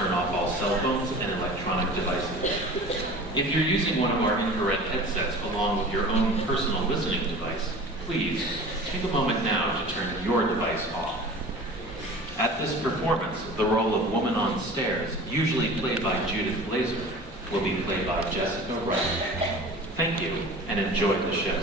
turn off all cell phones and electronic devices. If you're using one of our infrared headsets along with your own personal listening device, please take a moment now to turn your device off. At this performance, the role of Woman on Stairs, usually played by Judith Glazer, will be played by Jessica Wright. Thank you, and enjoy the show.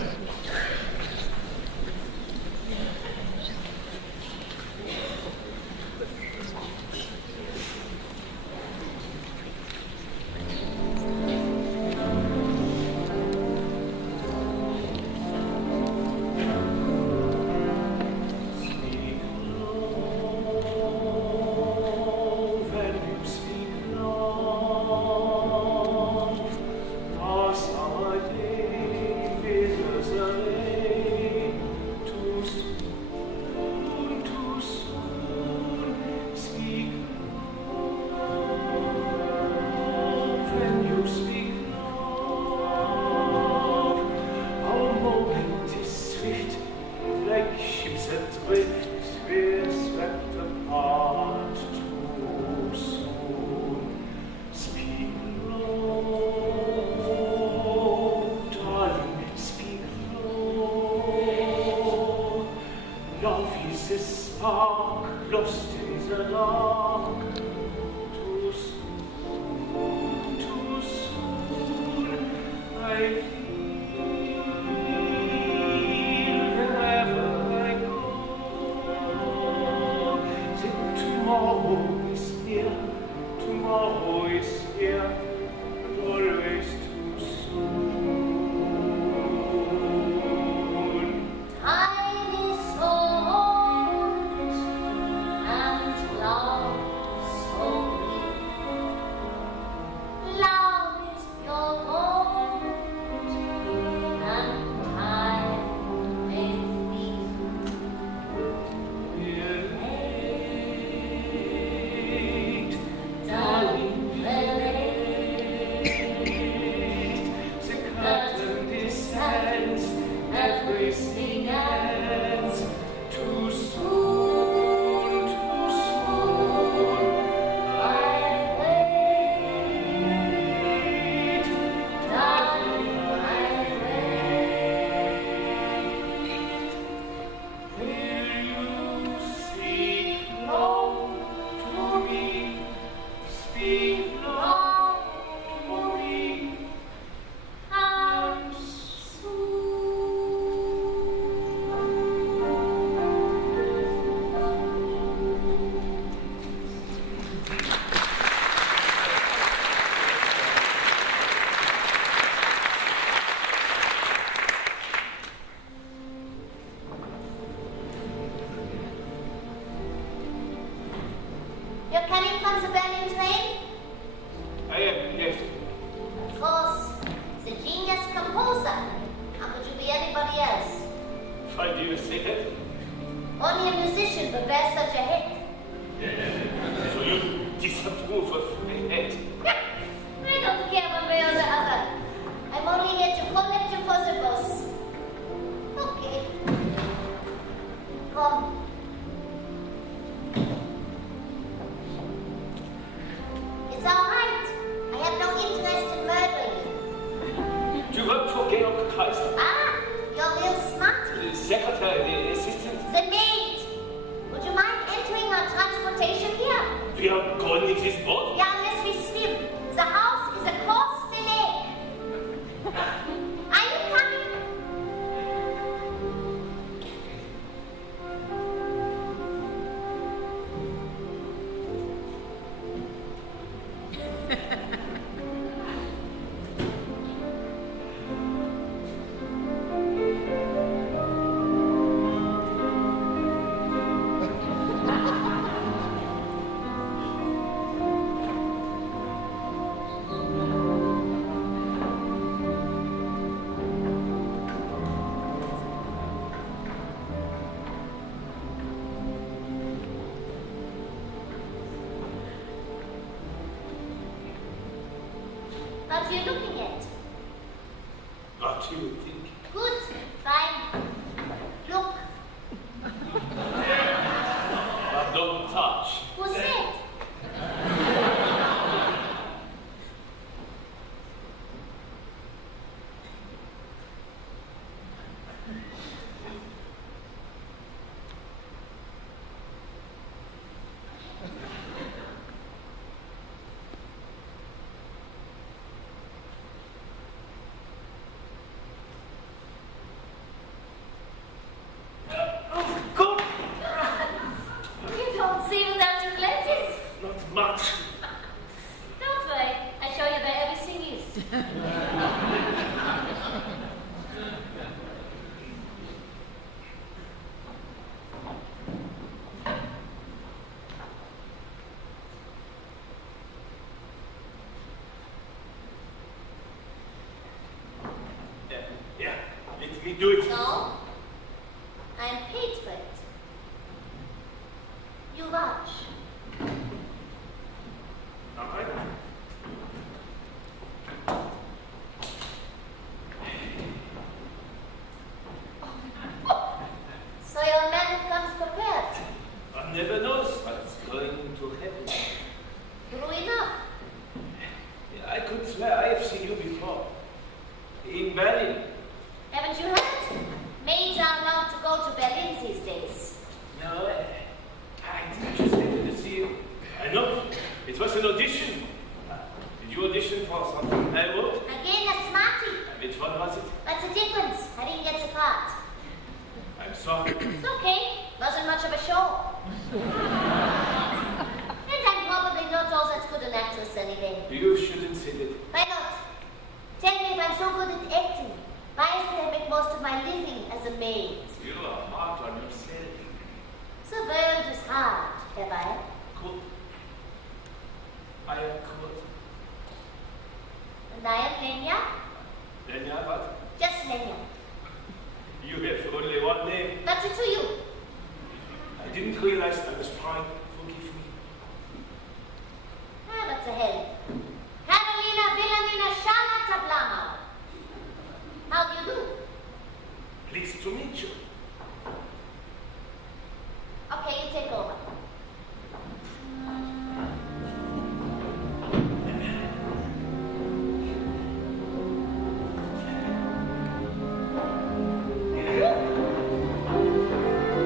What are you looking at? What do you think? Good, fine. Look. But don't touch. Who said? much. Don't worry, I'll show you where everything is. Yeah, let me do it. No, I'm paid for it. You watch. All right. So your man comes prepared. One never knows what's going to happen. True enough. Yeah, I could swear I have seen you before. In Berlin. Haven't you heard? Maids are allowed to go to Berlin these days. No, I just wanted to see you. I know. It was an audition. Did you audition for something I wrote? Again, a smarty. Which one was it? What's the difference? I didn't get the part. I'm sorry. It's okay. Wasn't much of a show. And I'm probably not all that good an actress anyway. You shouldn't say that. Why not? Tell me if I'm so good at acting. Why is it I make most of my living as a maid? You are hard on yourself. The world is hard, have I? Cool. I am cool. And I am Lenya? Lenya, what? Just Lenya. You have only one name. What's it to you? I didn't realize I was trying. Forgive me. Ah, what the hell? Carolina Wilhelmina Charlotte Blamau. How do you do? Pleased to meet you. Okay, you take over.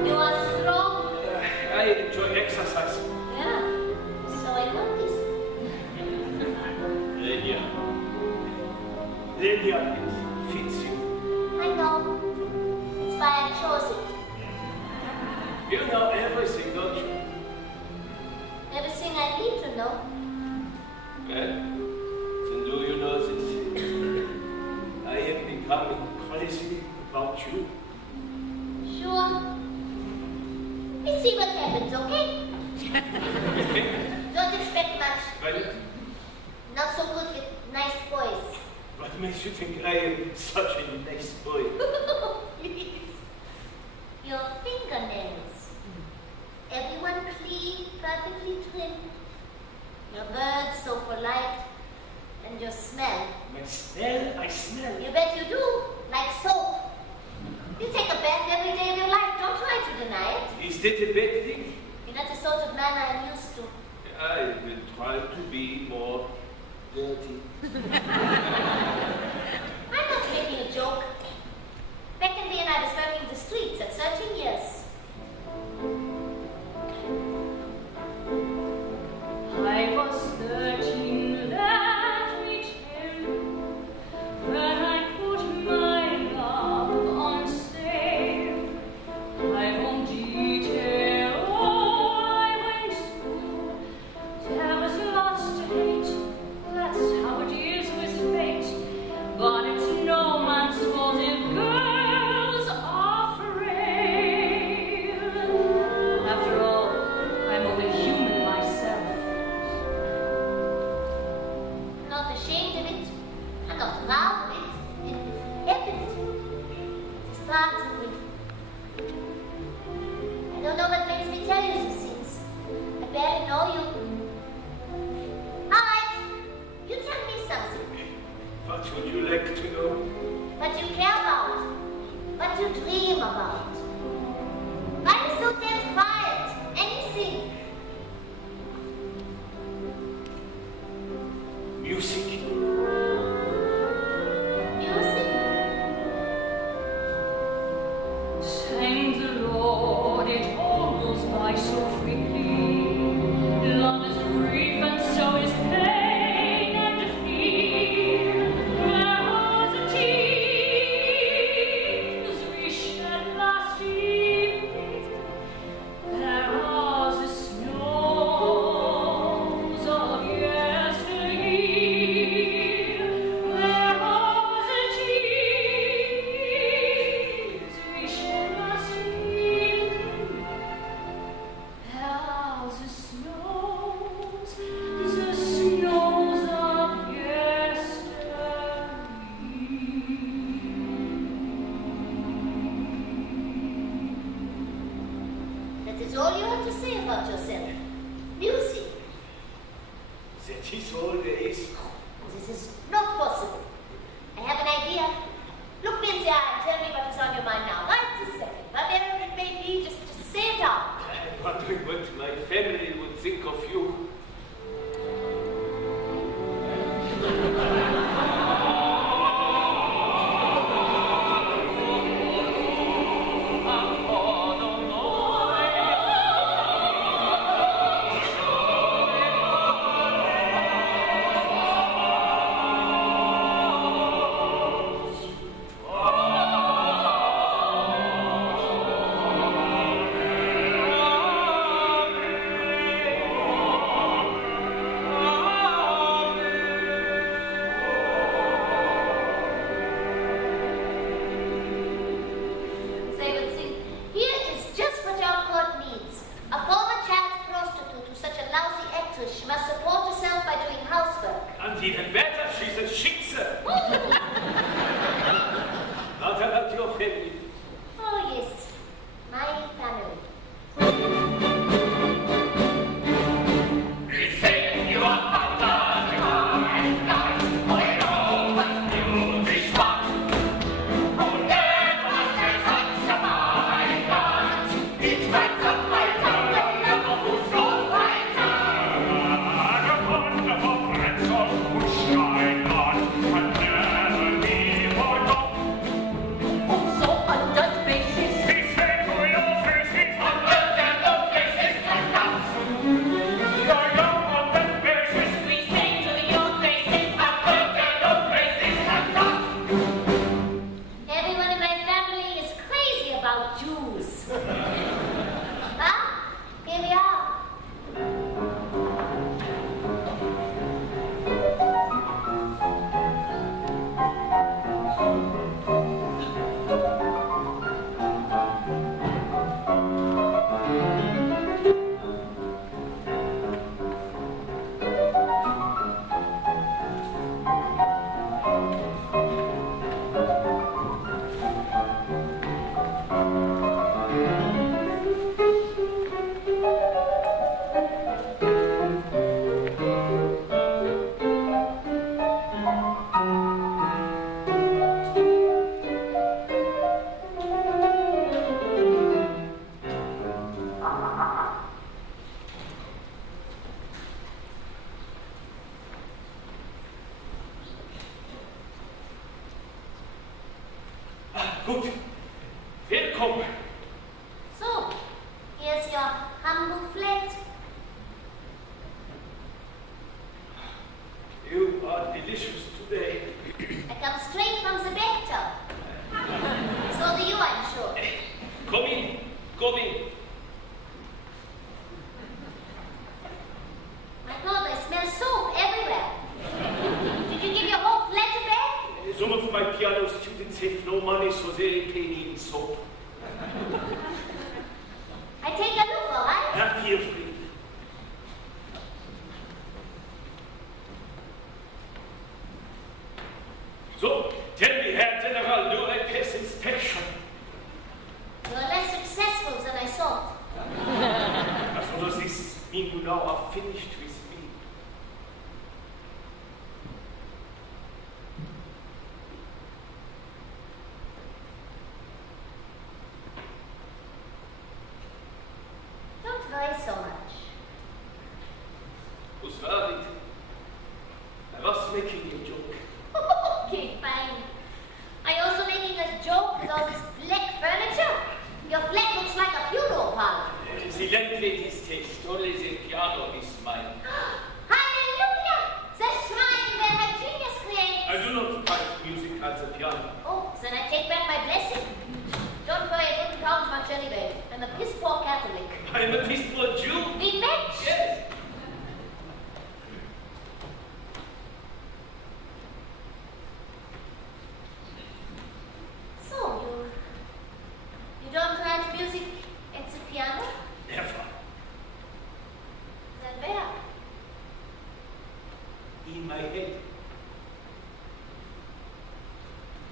You are strong. I enjoy exercise. Yeah, so I noticed. Lenya. Lenya, it fits you. I know. That's why I chose it. You know everything, don't you? Everything I need to know. Well, then do you know that I am becoming crazy about you? Sure. We see what happens, okay? Don't expect much. Well, Not so good with nice boys. what makes you think I am such a nice boy? Please. Your fingernails. Everyone clean, perfectly trimmed. Your words so polite. And your smell. My smell? I smell. You bet you do. Like soap. You take a bath every day of your life. Don't try to deny it. Is that a bad thing? You're not the sort of man I'm used to. I will try to be more dirty. I'm not making a joke. Beckenby and I was working the streets at 13 years. I was 13, let me tell you, when I put my love on sale. I won't detail all I went through. There was lots to hate, that's how it is with fate. But it's no man's fault if girls are frail. After all, I'm only human myself. Not ashamed of it. I'm not proud of it. It happened. It's part of me. I don't know what makes me tell you these things. I barely know you. All right. You tell me something. What would you like to know? What you care about. What you dream about. Why are you so damn quiet? Anything. Music. Music. Thank the Lord, it all goes by so quickly. Love is brief and so is pain and fear. Where are the tears we shed last evening? Where are the snow That is all there is. This is not possible. I have an idea. Look me in the eye and tell me what is on your mind now. Right this second. Whatever it may be, just say it out. I'm wondering what my family would think of you. Gut, willkommen. So, here's your humble flat. You are delicious today. I come straight from the baker. So do you, I'm sure. Come in, come in. My God, I smell soap everywhere. Did you give your whole flat a bath? Some of my piano students have no money, so they pay me in soap. I take a look, all right? Not feel free. So, tell me, Herr General, do I pass inspection? You are less successful than I thought. So does this mean you now are finished with me? Don't worry so much. Was war it? I was making a joke. Okay, fine. Are you also making a joke with all this black furniture? Your flat looks like a funeral parlor. The landlady's taste, only the piano is mine. Hallelujah! The shrine where her genius created. I do not write music as a piano. Oh, then I take back my blessing. Don't worry, I wouldn't count much anyway. I'm a piss-poor Catholic. I'm a peaceful Jew. We match. Yes. So, you don't write music at the piano? Never. Then where? In my head.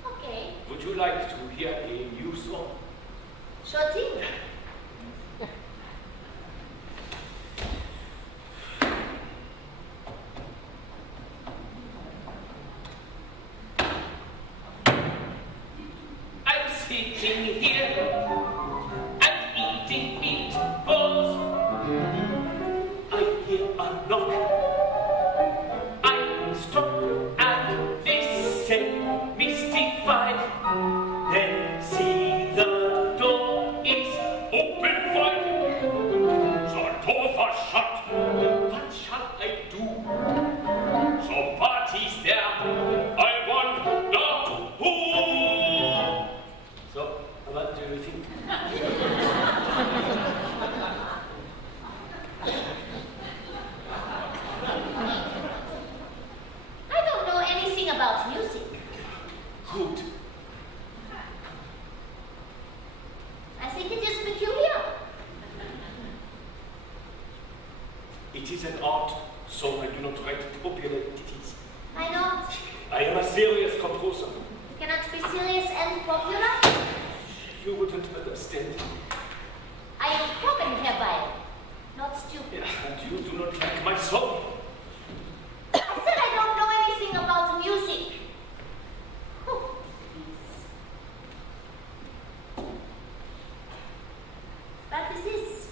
Okay, Would you like to hear a new song? sure thing. sitting here and eating meatballs. I hear a knock. I stop and listen, mystified. Then see the door is open wide. The door was shut. What shall I do? Somebody's there. I wonder who. So, what do you think? I don't know anything about music. Good. I think it is peculiar. It is an art, so I do not write popular ditties. Why not? I am a serious composer. You cannot be serious and popular. You wouldn't understand. I am talking hereby, not stupid. And you do not like my song. I said I don't know anything about music. Oh, please. What is this?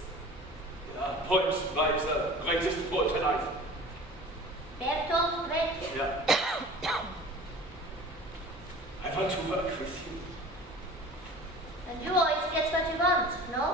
Poems by the greatest poet alive. Bertolt Brecht. Yeah. I want to work with you. And you always get what you want, no?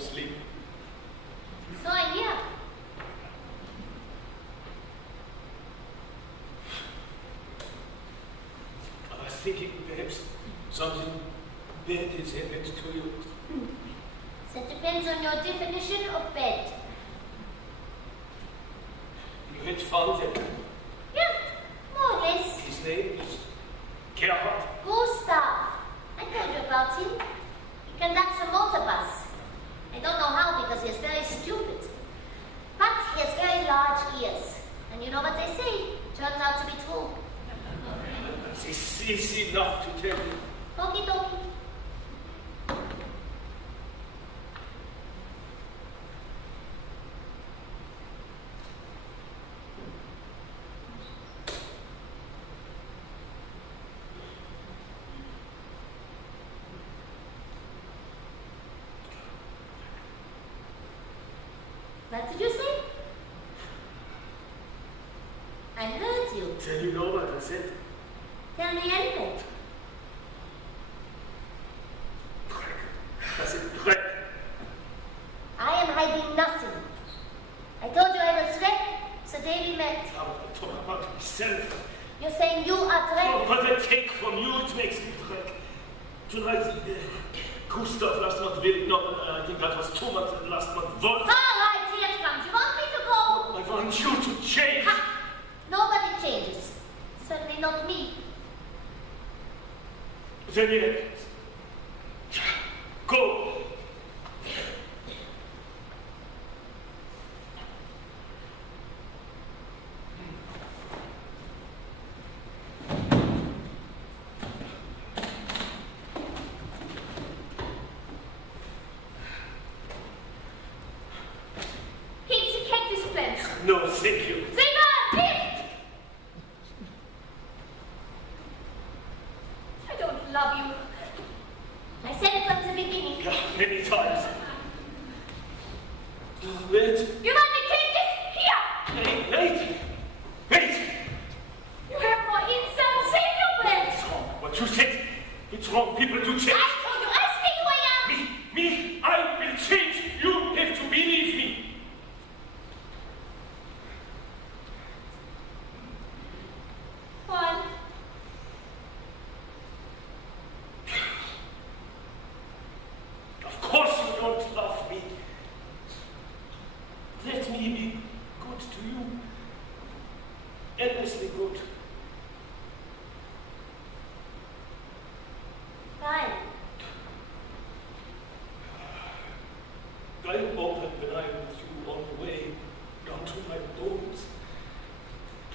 sleep. So I'm here. I was thinking perhaps something bad has happened to you. That depends on your definition of bed. You had found him. Yeah, more or less. His name is Gerhard. Gustav. I told you about him. He conducts a motor bus. I don't know how because he's very stupid. But he has very large ears. And you know what they say? Turns out to be true. This is enough to tell you. Okie dokie. What did you say? I heard you. Tell you know what I said? Tell me anything. I said Dreck. I am hiding nothing. I told you I was Dreck the day we met. I will talk about myself. You're saying you are Oh, Dreck? what I take from you, it makes me Dreck. Tonight, Gustav last month will, no, I think that was 2 months, last month, Wolf. All right, here it comes. You want me to go? I want you to change. Ha! Nobody changes. Certainly not me. Then yes. Go. He's a cactus plant. No, thank you. Lift! I don't love you. I said it from the beginning. Yeah, many times. Wait. You want the cactus? Here! Wait. You have more insight. Save your plant. It's wrong. What you said. It's wrong. People do change. I told you I stay who I am. Me, I will change. You have to believe me. One. Of course you don't love me. Let me be good to you. Endlessly good. Fine. I opened when I was you on the way down to my bones.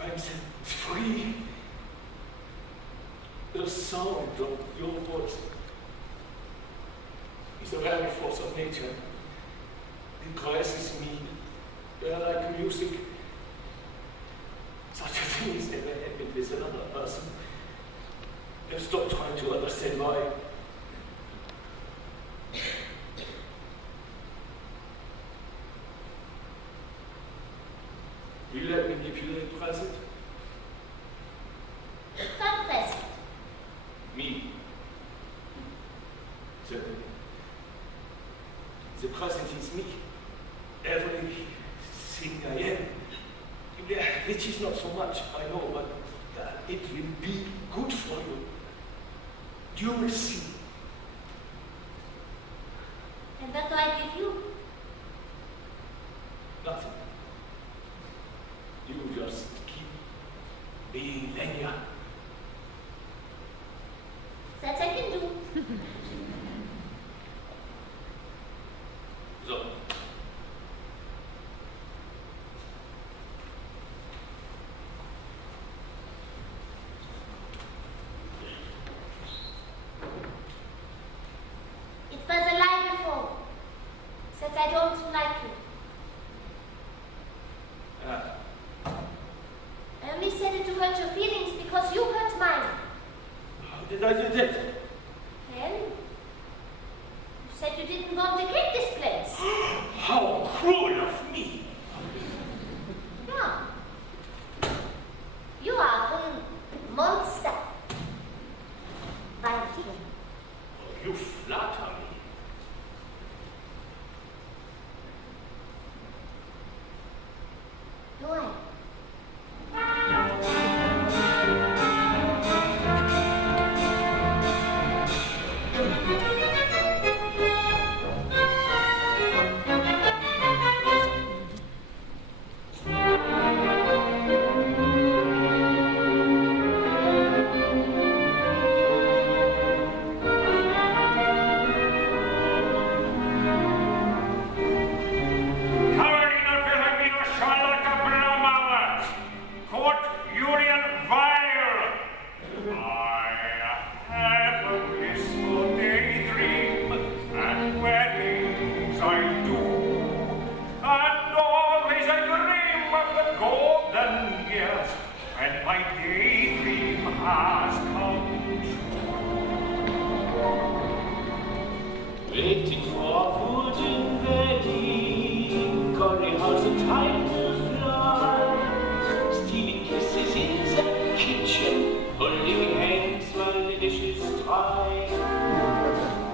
I'm set free. The sound of your voice is a very force of nature. It caresses me like music. Such a thing has never happened with another person. I've stopped trying to understand why. Will you let me give you a present? What present? Me. The present is me. Everything I am. Which is not so much, I know, but it will be good for you. You will see. And what do I give you? Nothing. You just keep being Lenya. That I can do. So. It was a lie before. That I don't like you. I only said it to hurt your feelings because you hurt mine. How did I do that? Well, you said you didn't want to keep this place. How cruel of me! Yeah. You are a monster. Viking. You flatter me. pie.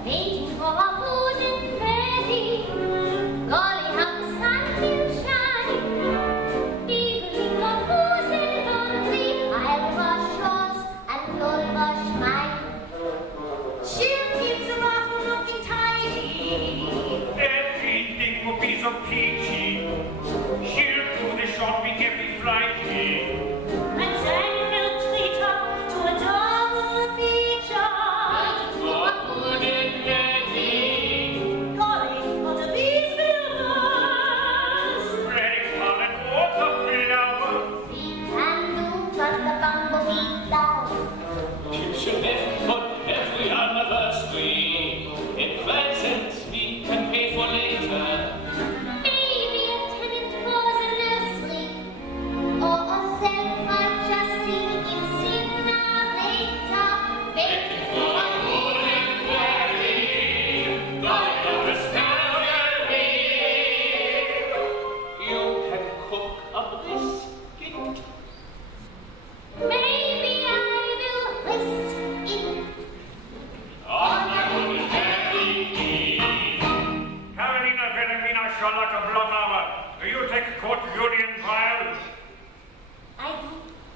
Waiting for our food and ready. Golly, how the sun will shine. Beagling of who's and lonely. I'll wash yours and you'll wash mine. She'll keep the raffle looking tidy. Everything will be so peachy. She'll do the shopping every Friday. And then we'll treat her to a double feature. For food and ready. Golly, how the bees will buzz. Spreading pollen waterflowers. We can do what the bumblebee does. You should live for every anniversary. In presents we can pay for later. Maybe a tenant for the nursery, or a self-adjusting incinerator. Waiting for a Food and ready. God of the Stowaway. You can cook a brisket. maybe I will risk it. On your heavy Carolina Wilhelmina Charlotte Blomauer, do you take Court Julian Weil? I do.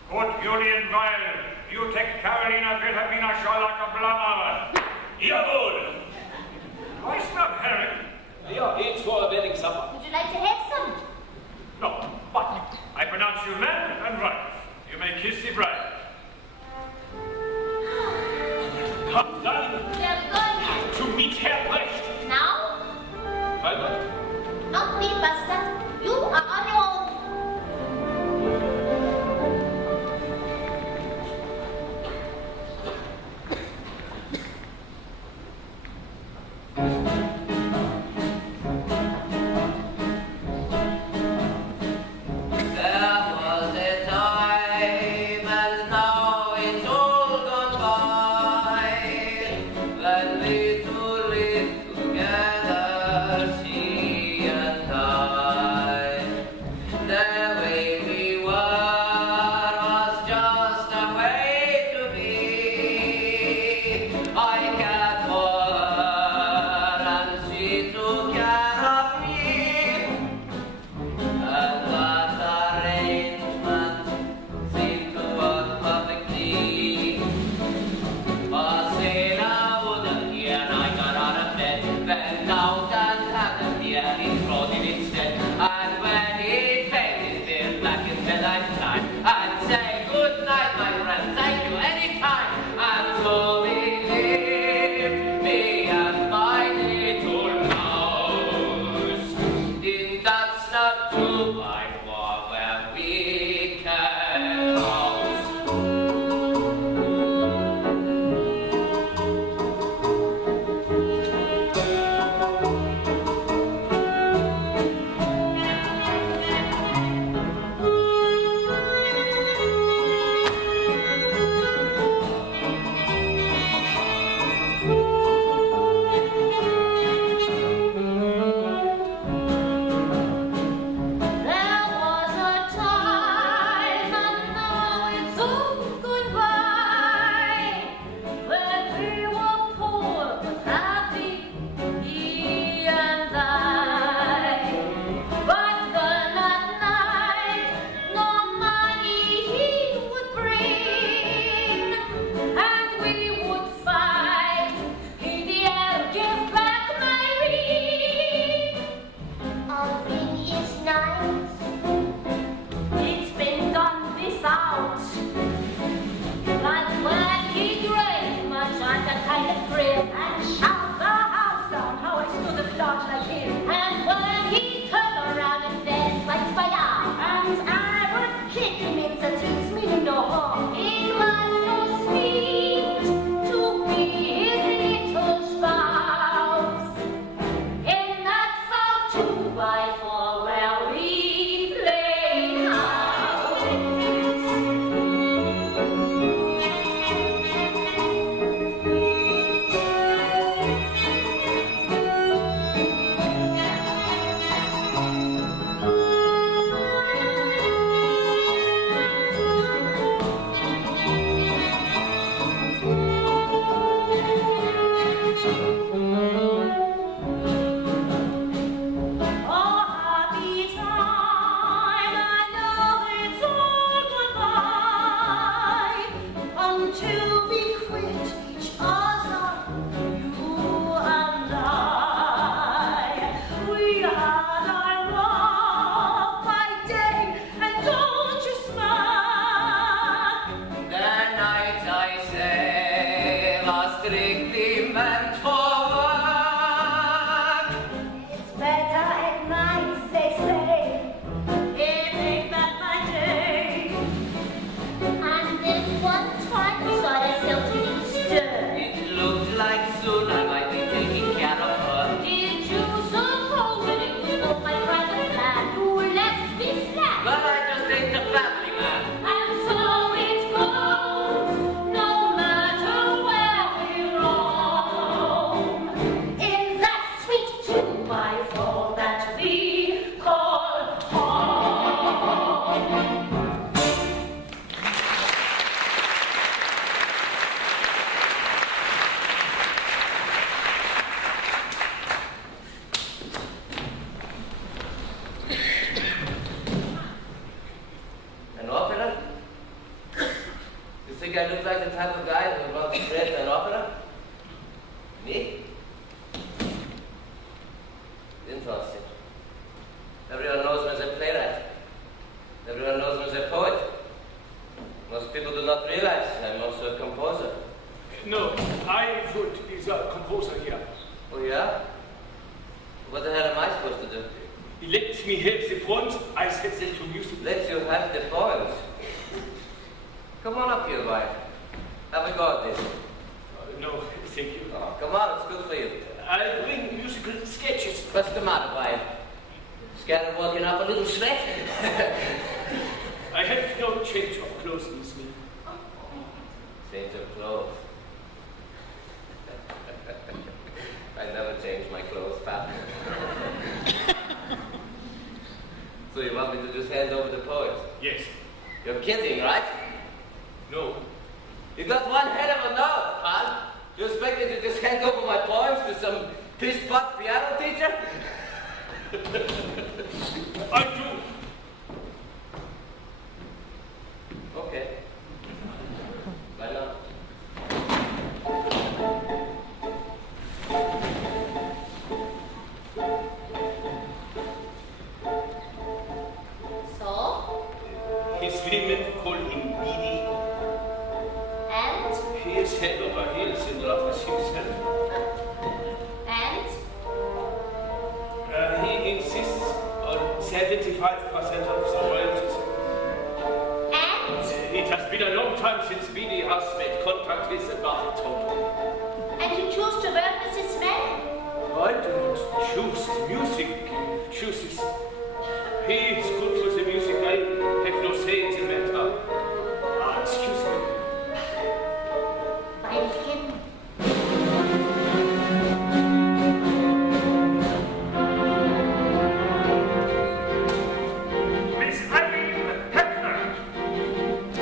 Court Julian Weil, do you take Carolina Wilhelmina Charlotte Blomauer? Jawohl. Why not herring? Ja, it's for a wedding supper. Would you like to have some? No, but I pronounce you man and right. You may kiss the bride. Come, darling, Where are we going? to meet Herr Brecht. Now? Albert, Not me, Buster. You are on your own. There was a time, and now it's all gone by, when we two lived together, she and I. are strictly meant for work. It's better at night, they say. It ain't that my day. And then one time we saw ourselves being stirred. It looked like soon I might be taking care of her. Did you suppose that it was for my private plan who left me flat? But I just ain't a family man. And so it goes, no matter where we roam, in that sweet 2x4 that we call home. An opera? You think I look like the type of guy who wants to create an opera? Me? Interesting. Everyone knows me as a playwright. Everyone knows me as a poet. Most people do not realize I'm also a composer. No, Alfred is a composer here. Oh yeah? What the hell am I supposed to do? He lets me have the poems, I set them to music. Let you have the poems. Come on up here, wife. Have a go at this. No, thank you. Oh, come on, it's good for you. I'll bring musical sketches. What's the matter, wife? Scared of walking up a little sweat? I have no change of clothes with me. Change of clothes. I never change my clothes, pal. So you want me to just hand over the poems? Yes. You're kidding, right? No. You got one hell of a nerve, pal. You expect me to just hand over my poems to some piss-pot piano teacher? I do. Okay. Why not? So, His women call him Beady. and, He is head over heels in love with himself. and, He insists on 75% of the royalties. and, It has been a long time since Beady has made contact with the Bertolt. and you choose to work with this man? I do not choose the music, he chooses. He is good for the music, I have no say in the matter. Excuse me. Find him. Miss Eileen Heckner.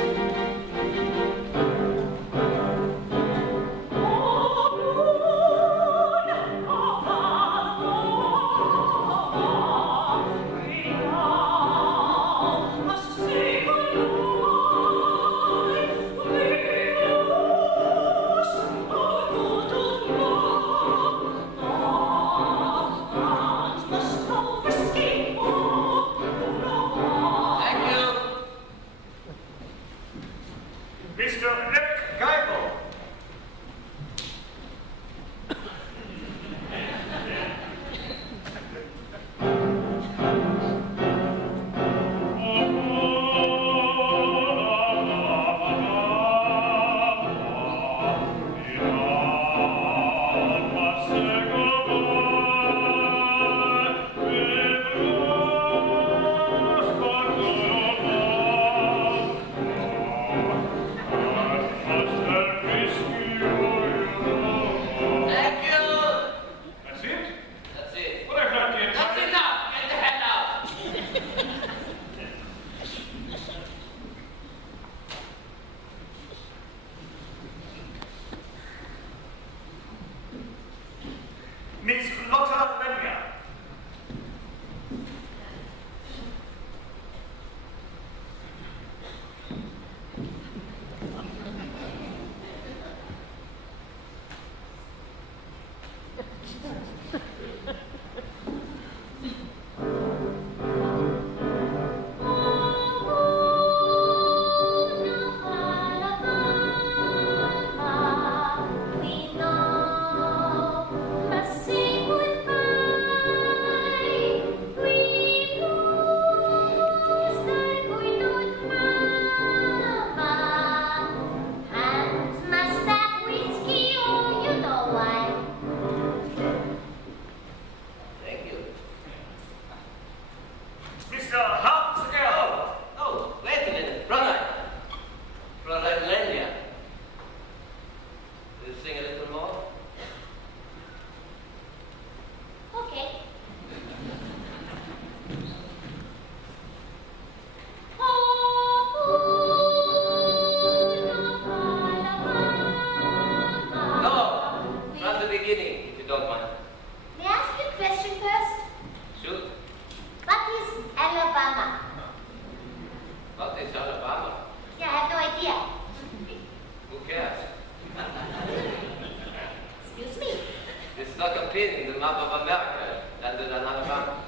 pin, the map of America, landed on Alabama.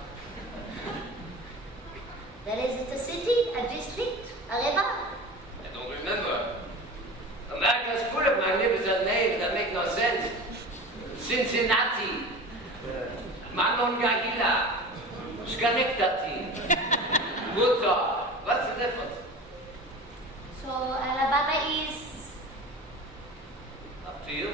Then is it a city, a district, a river? I don't remember. America's full of magnificent names that make no sense. Cincinnati, Monongahela, Schenectady, Utah. What's the difference? So Alabama is... Up to you.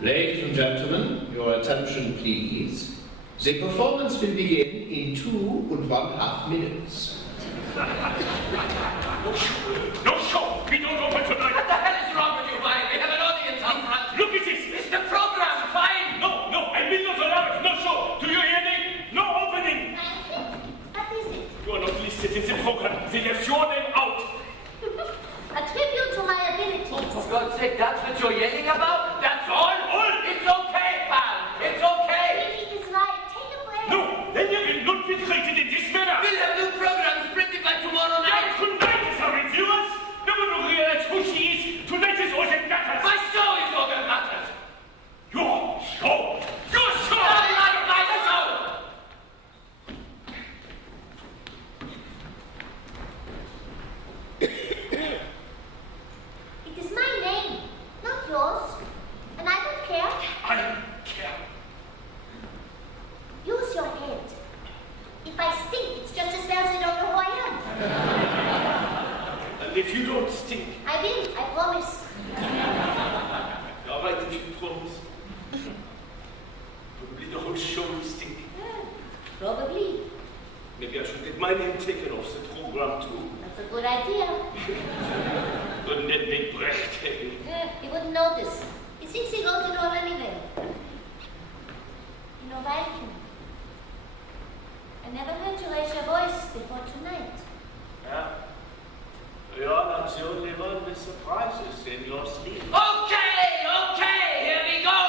Ladies and gentlemen, your attention please. The performance will begin in 2.5 minutes. No show! We don't open tonight! What the hell is wrong with you, Mike? We have an audience out front. Look at this! It's the program, fine! No, I will not allow it! No show! Do you hear me? No opening! What is it? You are not listed in the program. They left your name out. A tribute to my abilities. For God's sake, that's what you're yelling about? That's all? It's okay, pal! It's okay! He is right. Take a break. No! Lenya will not be treated in this manner! We'll have new programs printed by tomorrow night! Tonight is our viewers! No one will realize who she is! Tonight is all that matters! My show is all that matters! Your show! Your show! I like my show! It is my name, not yours. And I don't care. I care. Use your head. If I stink, it's just as well as you don't know who I am. And if you don't stink, I will, I promise. all right if you promise. Probably the whole show will stink. Probably. Maybe I should get my name taken off the program too. That's a good idea. Wouldn't that make Brecht happy? He wouldn't notice. He thinks he wrote it all anyway. You know, Viking, I never heard you raise your voice before tonight. Yeah? Ja, not the only one with surprises in your sleeve. Okay, here we go!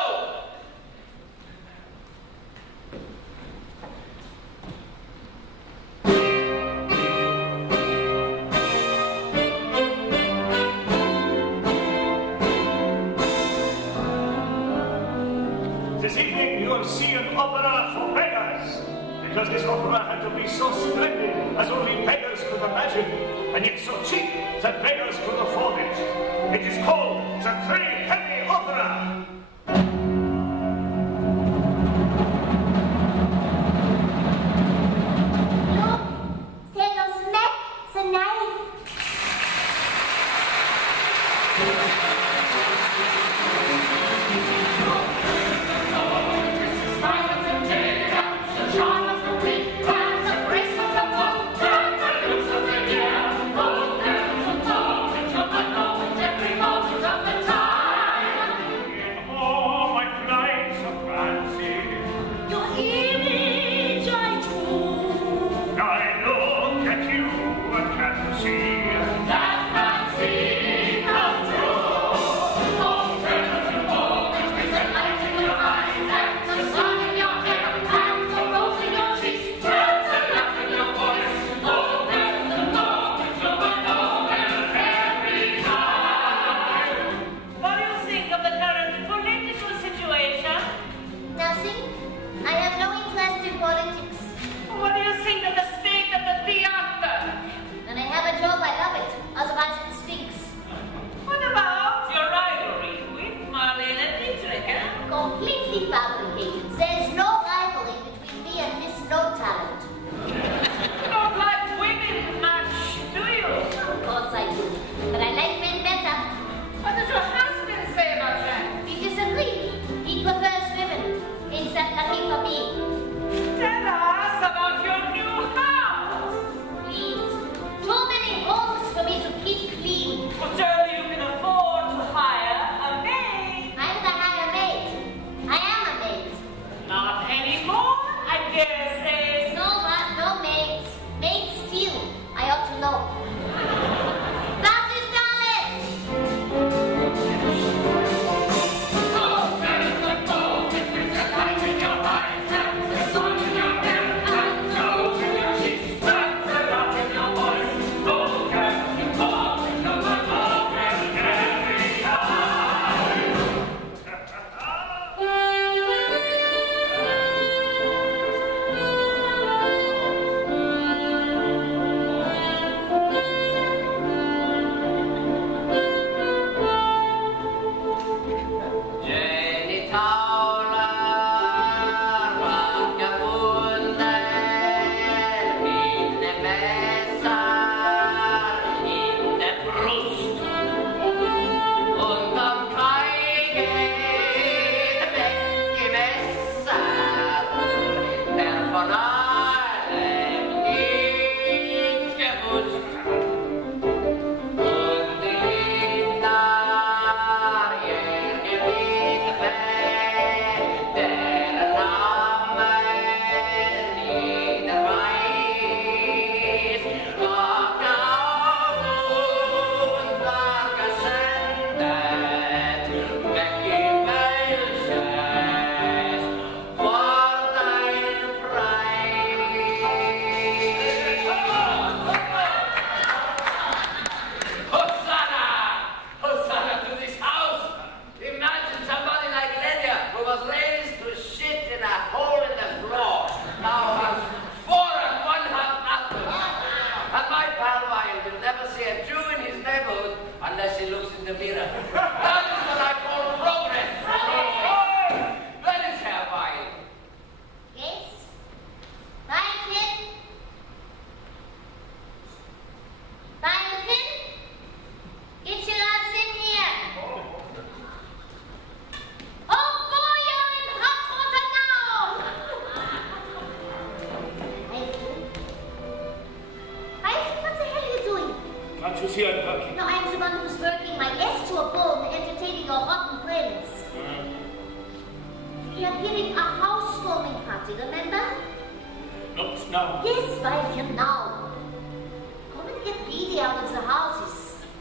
This evening you will see an opera for beggars, because this opera had to be so splendid as only beggars could imagine, and yet so cheap that beggars could afford it. It is called the Threepenny Opera. Look, there goes Mac, the knife. Completely fabricated. There's no rivalry between me and Miss No Talent. You don't like women much, do you? Of course I do. But I like men better. What does your husband say about that? We disagree. He prefers women. Ain't that lucky for me? Tell us about your new house. Please. Too many homes for me to keep clean. Well, surely you can afford to hire a maid. I'm the hire maid. I am a maid. Not anymore, I dare say. No maids. Maids steal. I ought to know. Glasses, darling!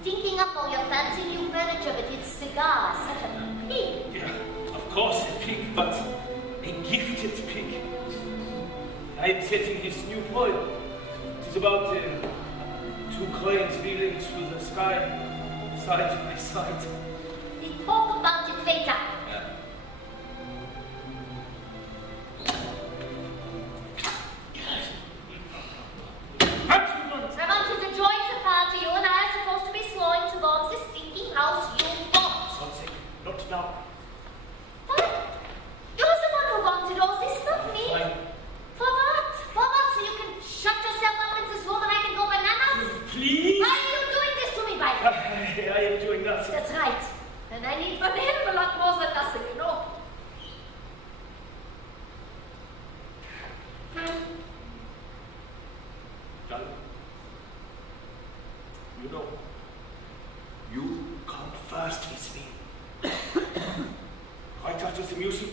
Dinking up all your fancy new furniture with its cigars. Such a pig. Yeah, of course a pig, but a gifted pig. I am setting his new poem. It is about two cranes wheeling through the sky, side by side. We talk about it later. I want you to join the party. You and I are supposed to be slowing towards this stinking house you want. Not now. What? You're the one who wanted all this, not me. Fine. For what? For what? So you can shut yourself up in this room and I can go bananas? Please? Why are you doing this to me, by the way? I am doing nothing. That's right. And I need one hell of a lot more than nothing, you know. Darling, you know, you come first with me. Right after the music.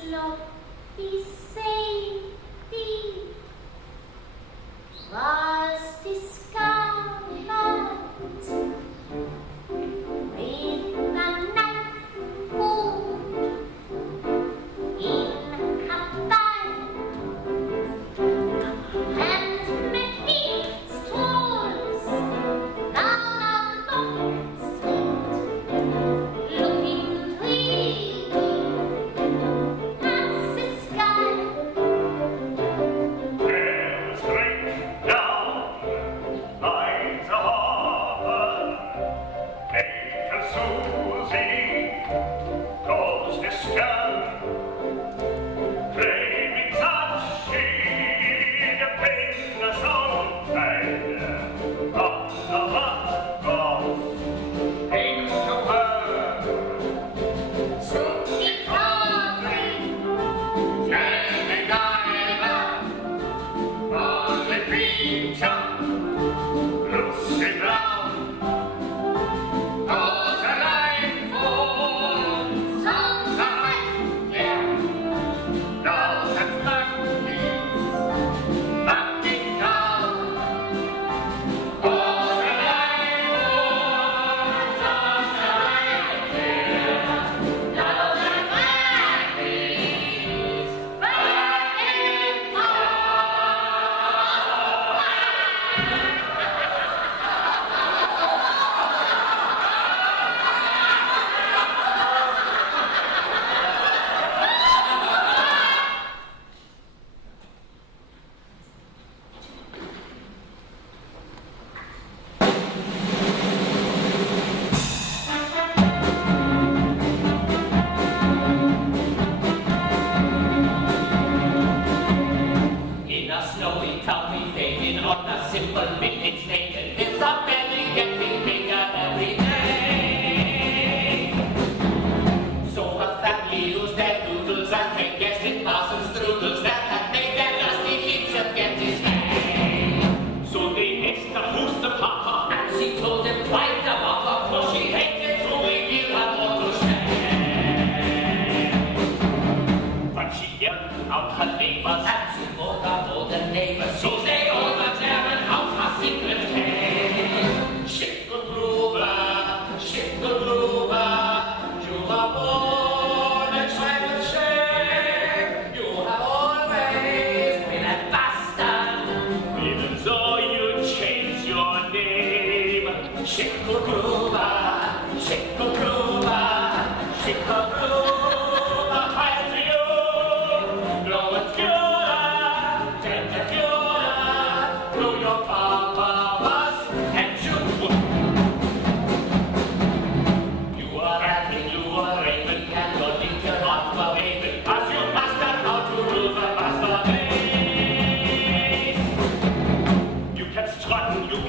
Sloppy safety was discovered with a knife wound in a thigh, and McNeil strolls down a long street, looking dreamy.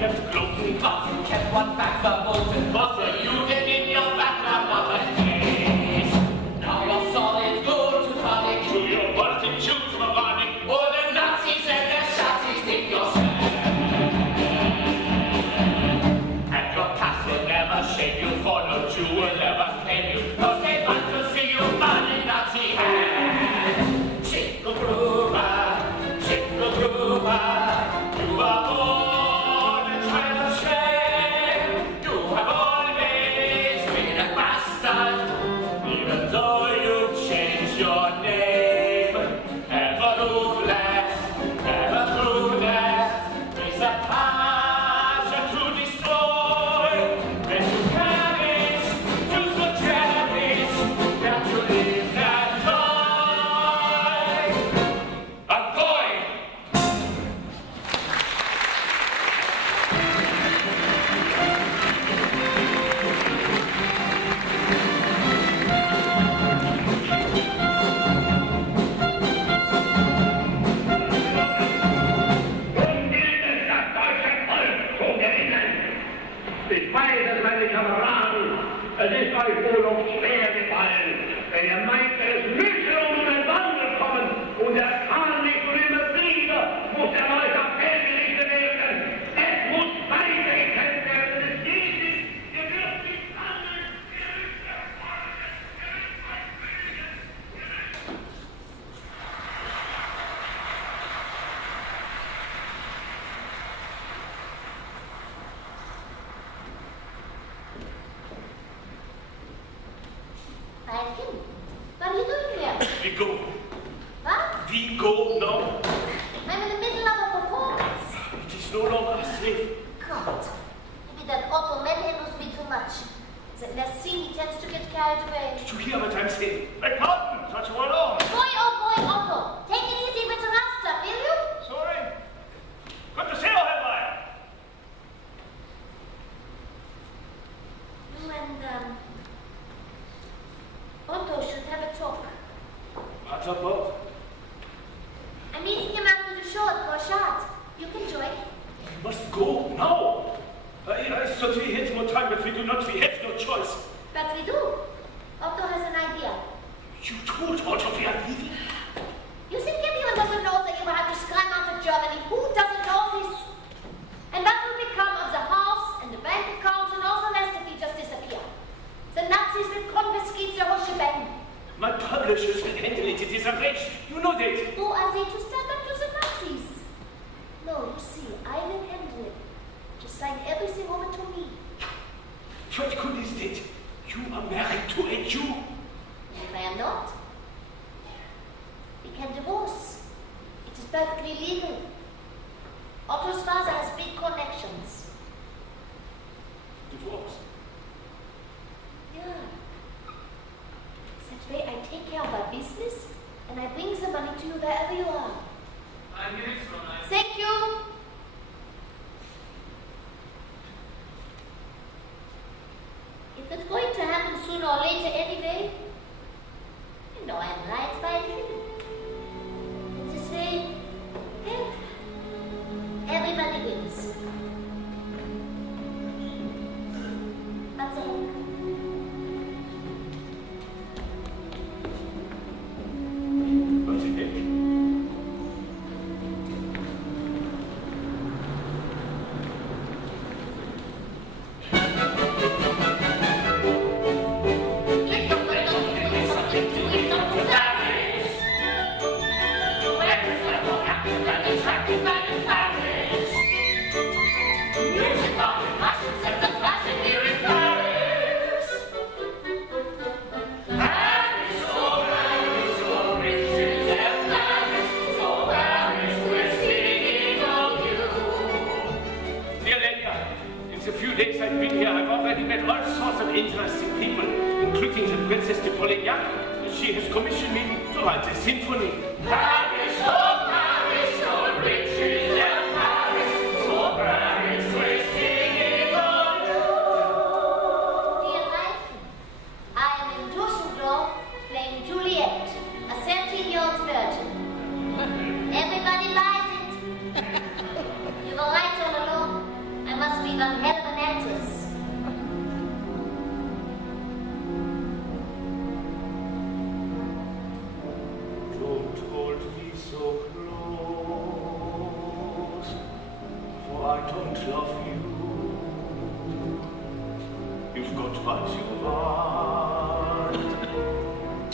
kept gloating. But you kept one fact verboten. But you get in your background of a face. Now you're solid gold to tonic. To your Baltic Jews, Mavani, or the Nazis and their Shazzies think you're and your past will never shame you, for no Jew will ever claim you. Cause they want to see you burning Nazi hand. Chickle-groover, chickle-groover, you are born a child of shame. You have always been a bastard, even though you changed your name. Ever ruthless, ever clueless, is a passion to destroy. When you perish, to so cherish that you live and die. I'm going. Ich weiß, meine Kameraden, es ist euch wohl auch schwer gefallen, wenn ihr meint, es müsse um den Wandel kommen und er kann nicht und immer wieder muss er euch auf Feldgerichte werden. Es muss weitergekämpft werden, es geht nicht, ihr dürft nicht handeln, ihr müsst Kim, what are you doing here? We go. What? We go now. I'm in the middle of a performance. It is no longer a slave. God, maybe that Otto man knows me too much. That last scene, he tends to get carried away. Did you hear what I'm saying? I can't touch you alone. Boy, oh boy, Otto, take it easy with the rough stuff, will you? Sorry. Good to see you, Henry. You and, Otto should have a talk. What about? I'm meeting him after the show at Borchardt. You can join. We must go now. I thought we had more time, but we do not. We have no choice. But we do. Otto has an idea. You told Otto we are leaving. You think everyone doesn't know that you will have to scram out of Germany? Who doesn't know this? And what will become of the house and the bank accounts and all the rest if you just disappear? The Nazis will confiscate the whole shebang. My publishers will handle it. It is arranged. You know that. Who are they to stand up to the Nazis? No, you see, I will handle it. Just sign everything over to me. What good is that? You are married to a Jew. If I am not, we can divorce. It is perfectly legal. Otto's father has big connections. Divorce. Yeah. That way I take care of our business and I bring the money to you wherever you are. I'm here, Fernay. Thank you. If it's going to happen sooner or later anyway, you know I'm right by him. And this way, well, everybody wins. What the heck? What the heck? Interesting people, including the Princess de Polignac. She has commissioned me to write a symphony. Paris, oh Paris, oh riches and Paris, oh Paris, we're singing on you. Dear life, I am in Dusseldorf playing Juliet, a 13-year-old virgin. Everybody buys it. You will write all along. I'm one hell of an actress. Don't hold me so close, for I don't love you. You've got what you want.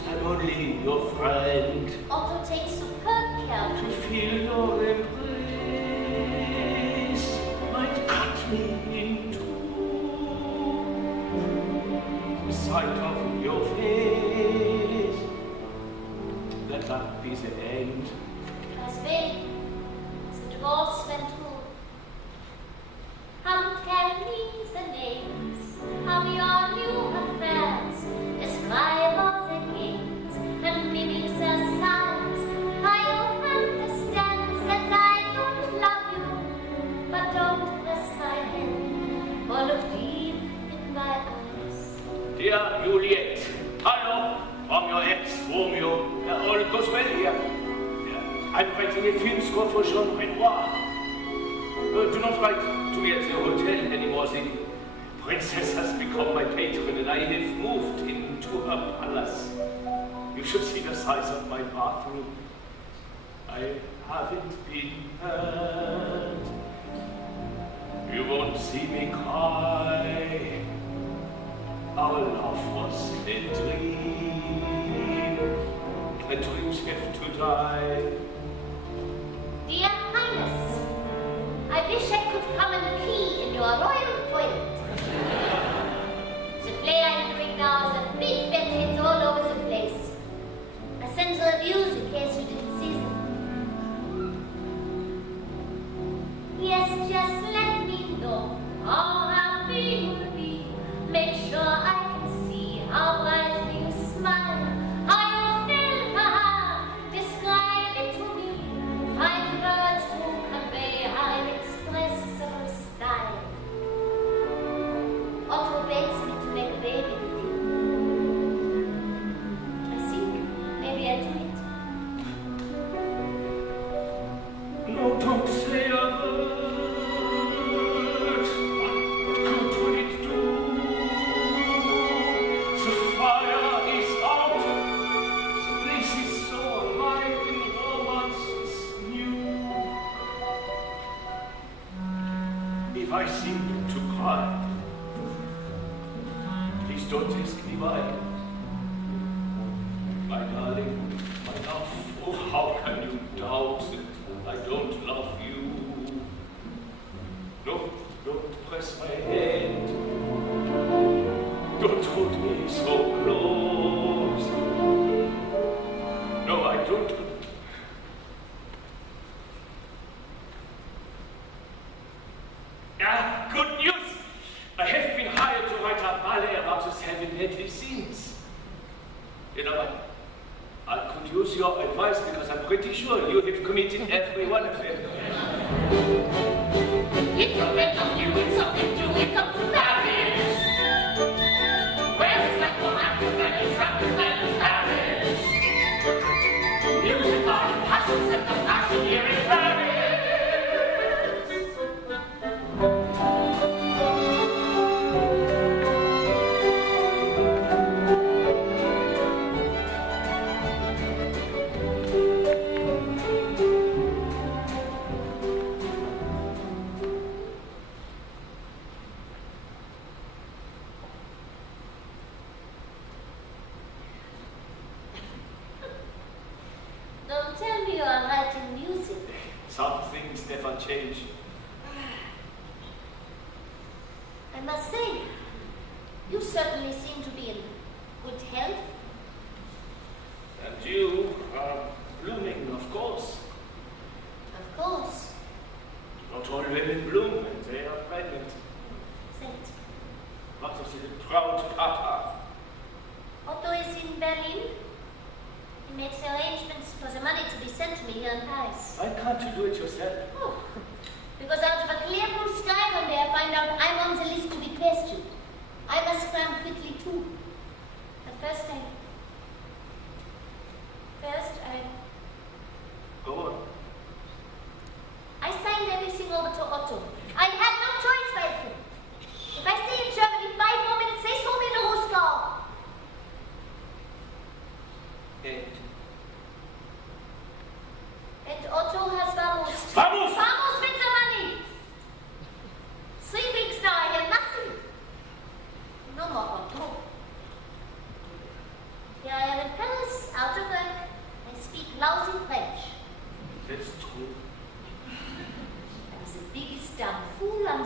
I'm only your friend. Otto takes superb care. To feel your embrace might cut me in two. The sight of your face, that might be the end. As big, the divorce went through. How tell me the names of your new affairs, describe all the games and mimic the signs. I understand that I don't love you, but don't press my hand or look deep in my eyes. Dear Juliet, hello from your ex-Romeo. All goes well here. I'm writing a film score for Jean Renoir. Do not write to me at the hotel anymore. The princess has become my patron and I have moved into her palace. You should see the size of my bathroom. I haven't been hurt. You won't see me cry. Our love was a dream, and dreams have to die. Dear Highness, I wish I could come and pee in your royal toilet. The play I'm doing now is a big wet hit all over the place. I sent the reviews in case you didn't see them. Yes, just let me know how happy you'll be. Make sure I can see how brightly you smile, how you feel, describe it to me. Find words to convey how inexpressible style. Otto begs me to make a baby with you. I think maybe I'll do it. No, don't say a word. What good would it do? The fire is out. The place is so alive in romance is new. If I seem to cry, please don't ask me why. My darling, my love, oh how can you doubt that I don't love you? No, don't press my hand. Don't hold me so close. No, I don't. Ah, good news! I have been hired to write a ballet about the 7 deadly sins. You know what? I could use your advice because I'm pretty sure you have committed every one of them. It's a bit of you and something to wake up to Paris. Where is that romantic and it's represented in Paris? Music are the passions and the passion here in Paris. Don't tell me you are writing music. Some things never change. I must say, you certainly seem to be in good health. And you are blooming, of course. Of course. Not all women bloom when they are pregnant. Thanks. What of the proud papa? Otto is in Berlin. He makes arrangements for the money to be sent to me here in Paris. Why can't you do it yourself? Oh, because out of a clear blue sky one day I find out I'm on the list to be questioned. I must scram quickly too. But first I... Go on. I signed everything over to Otto. I had no choice, Falcon.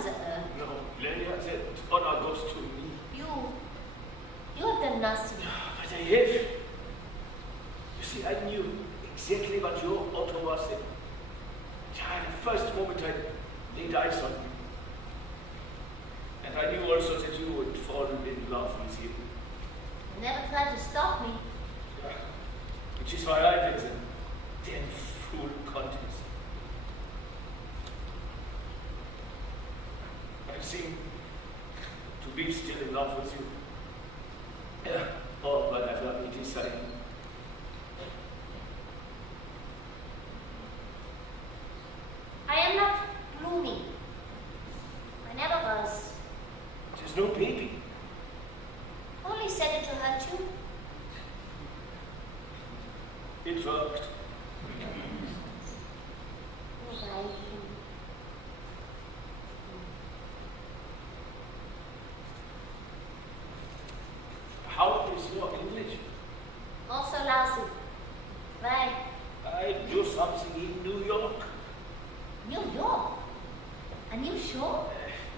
is her. No, Lenya, that honor goes to me. You have done nothing. But I have. You see, I knew exactly what your auto was in. In the first moment I laid eyes on you. And I knew also that you would fall in love with him. You never tried to stop me. Yeah. Which is why I did the damn fool contest. I seem to be still in love with you. Yeah. Or whatever it is I am. I am not gloomy. I never was. There's no baby. Only said it to hurt you. It worked. Right. How is your English? Also lousy. Right. I do something in New York. New York? A new show?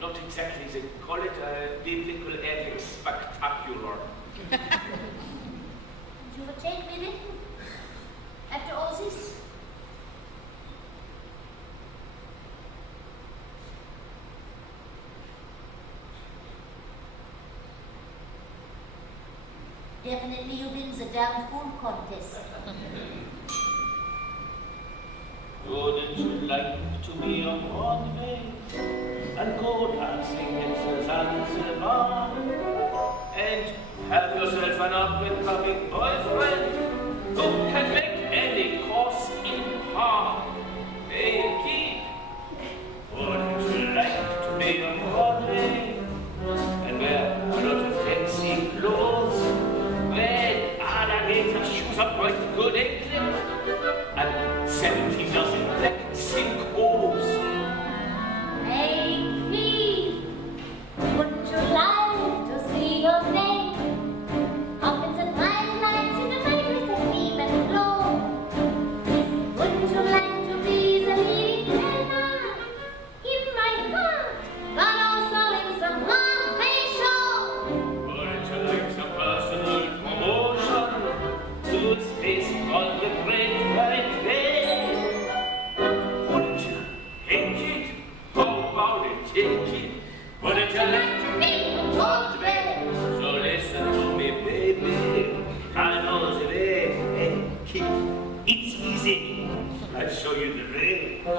Not exactly. They call it a biblical epic spectacular. You would take me then? After all this? Definitely you win the damn fool contest. Wouldn't you like to be on Broadway and go dancing in Zanzibar and have yourself an up-and-coming boyfriend who can make any course in half make? Wouldn't you like to be on Broadway and wear a lot of fancy clothes, wear alligator shoes up quite good England, and 70 dozen black sinkholes? Hey, Pete, wouldn't you like to see your name up in the twilight in the night with the beam and glow? Wouldn't you like to be the leading tenor in my heart, but also in some Broadway show? Wouldn't you like some personal promotion to a space called the Great White Way? Wouldn't you hate it? How about it, take it? Wouldn't you like to be on Broadway? So listen to me, baby. I know the way. Hey, kid, it's easy. I'll show you the way. Oh,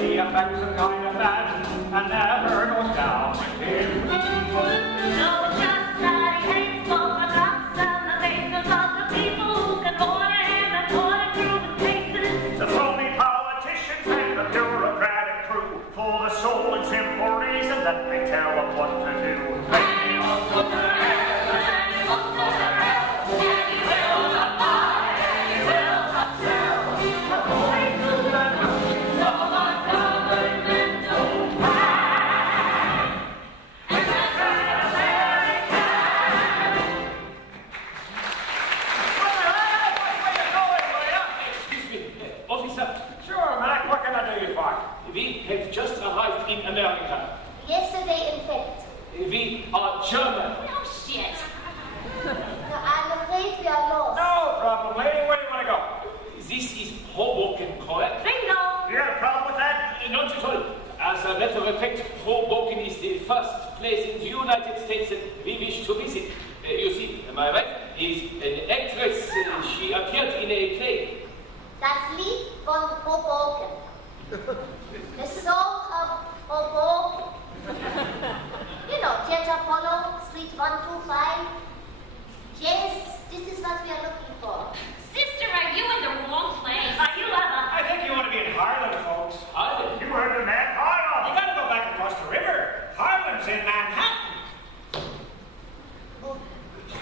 he affects a kind of man and never goes down with him. No, it's just that he hates photographs and the faces of the people who can order him and order through his cases. The phony politicians and the bureaucratic crew, for the sole and simple reason that they tell them what to do. And he won't go to hell, and he won't go to hell, and he will not buy, and he will not sell. According to the notions of our government, don't buy. And that's an American. Where you going, Lawyer? Excuse me, officer. Sure, Mac, what can I do you for? We have just arrived in America. Yesterday, in fact. We are German. Oh, shit. No, I'm afraid we are lost. No problem, lady. Where do you want to go? This is Hoboken, correct? Bingo. You got a problem with that? Not at all. As a matter of fact, Hoboken is the first place in the United States that we wish to visit. You see, my wife is an actress. She appeared in a play. Das Lied von Hoboken. The Song of Hoboken. You know, Theatre Apollo, Street 125. Yes, this is what we are looking for. Sister, are you in the wrong place? Are you ever? I think you want to be in Harlem, folks. Harlem? You heard the man, Harlem. You got to go back across the river. Harlem's in Manhattan. Oh,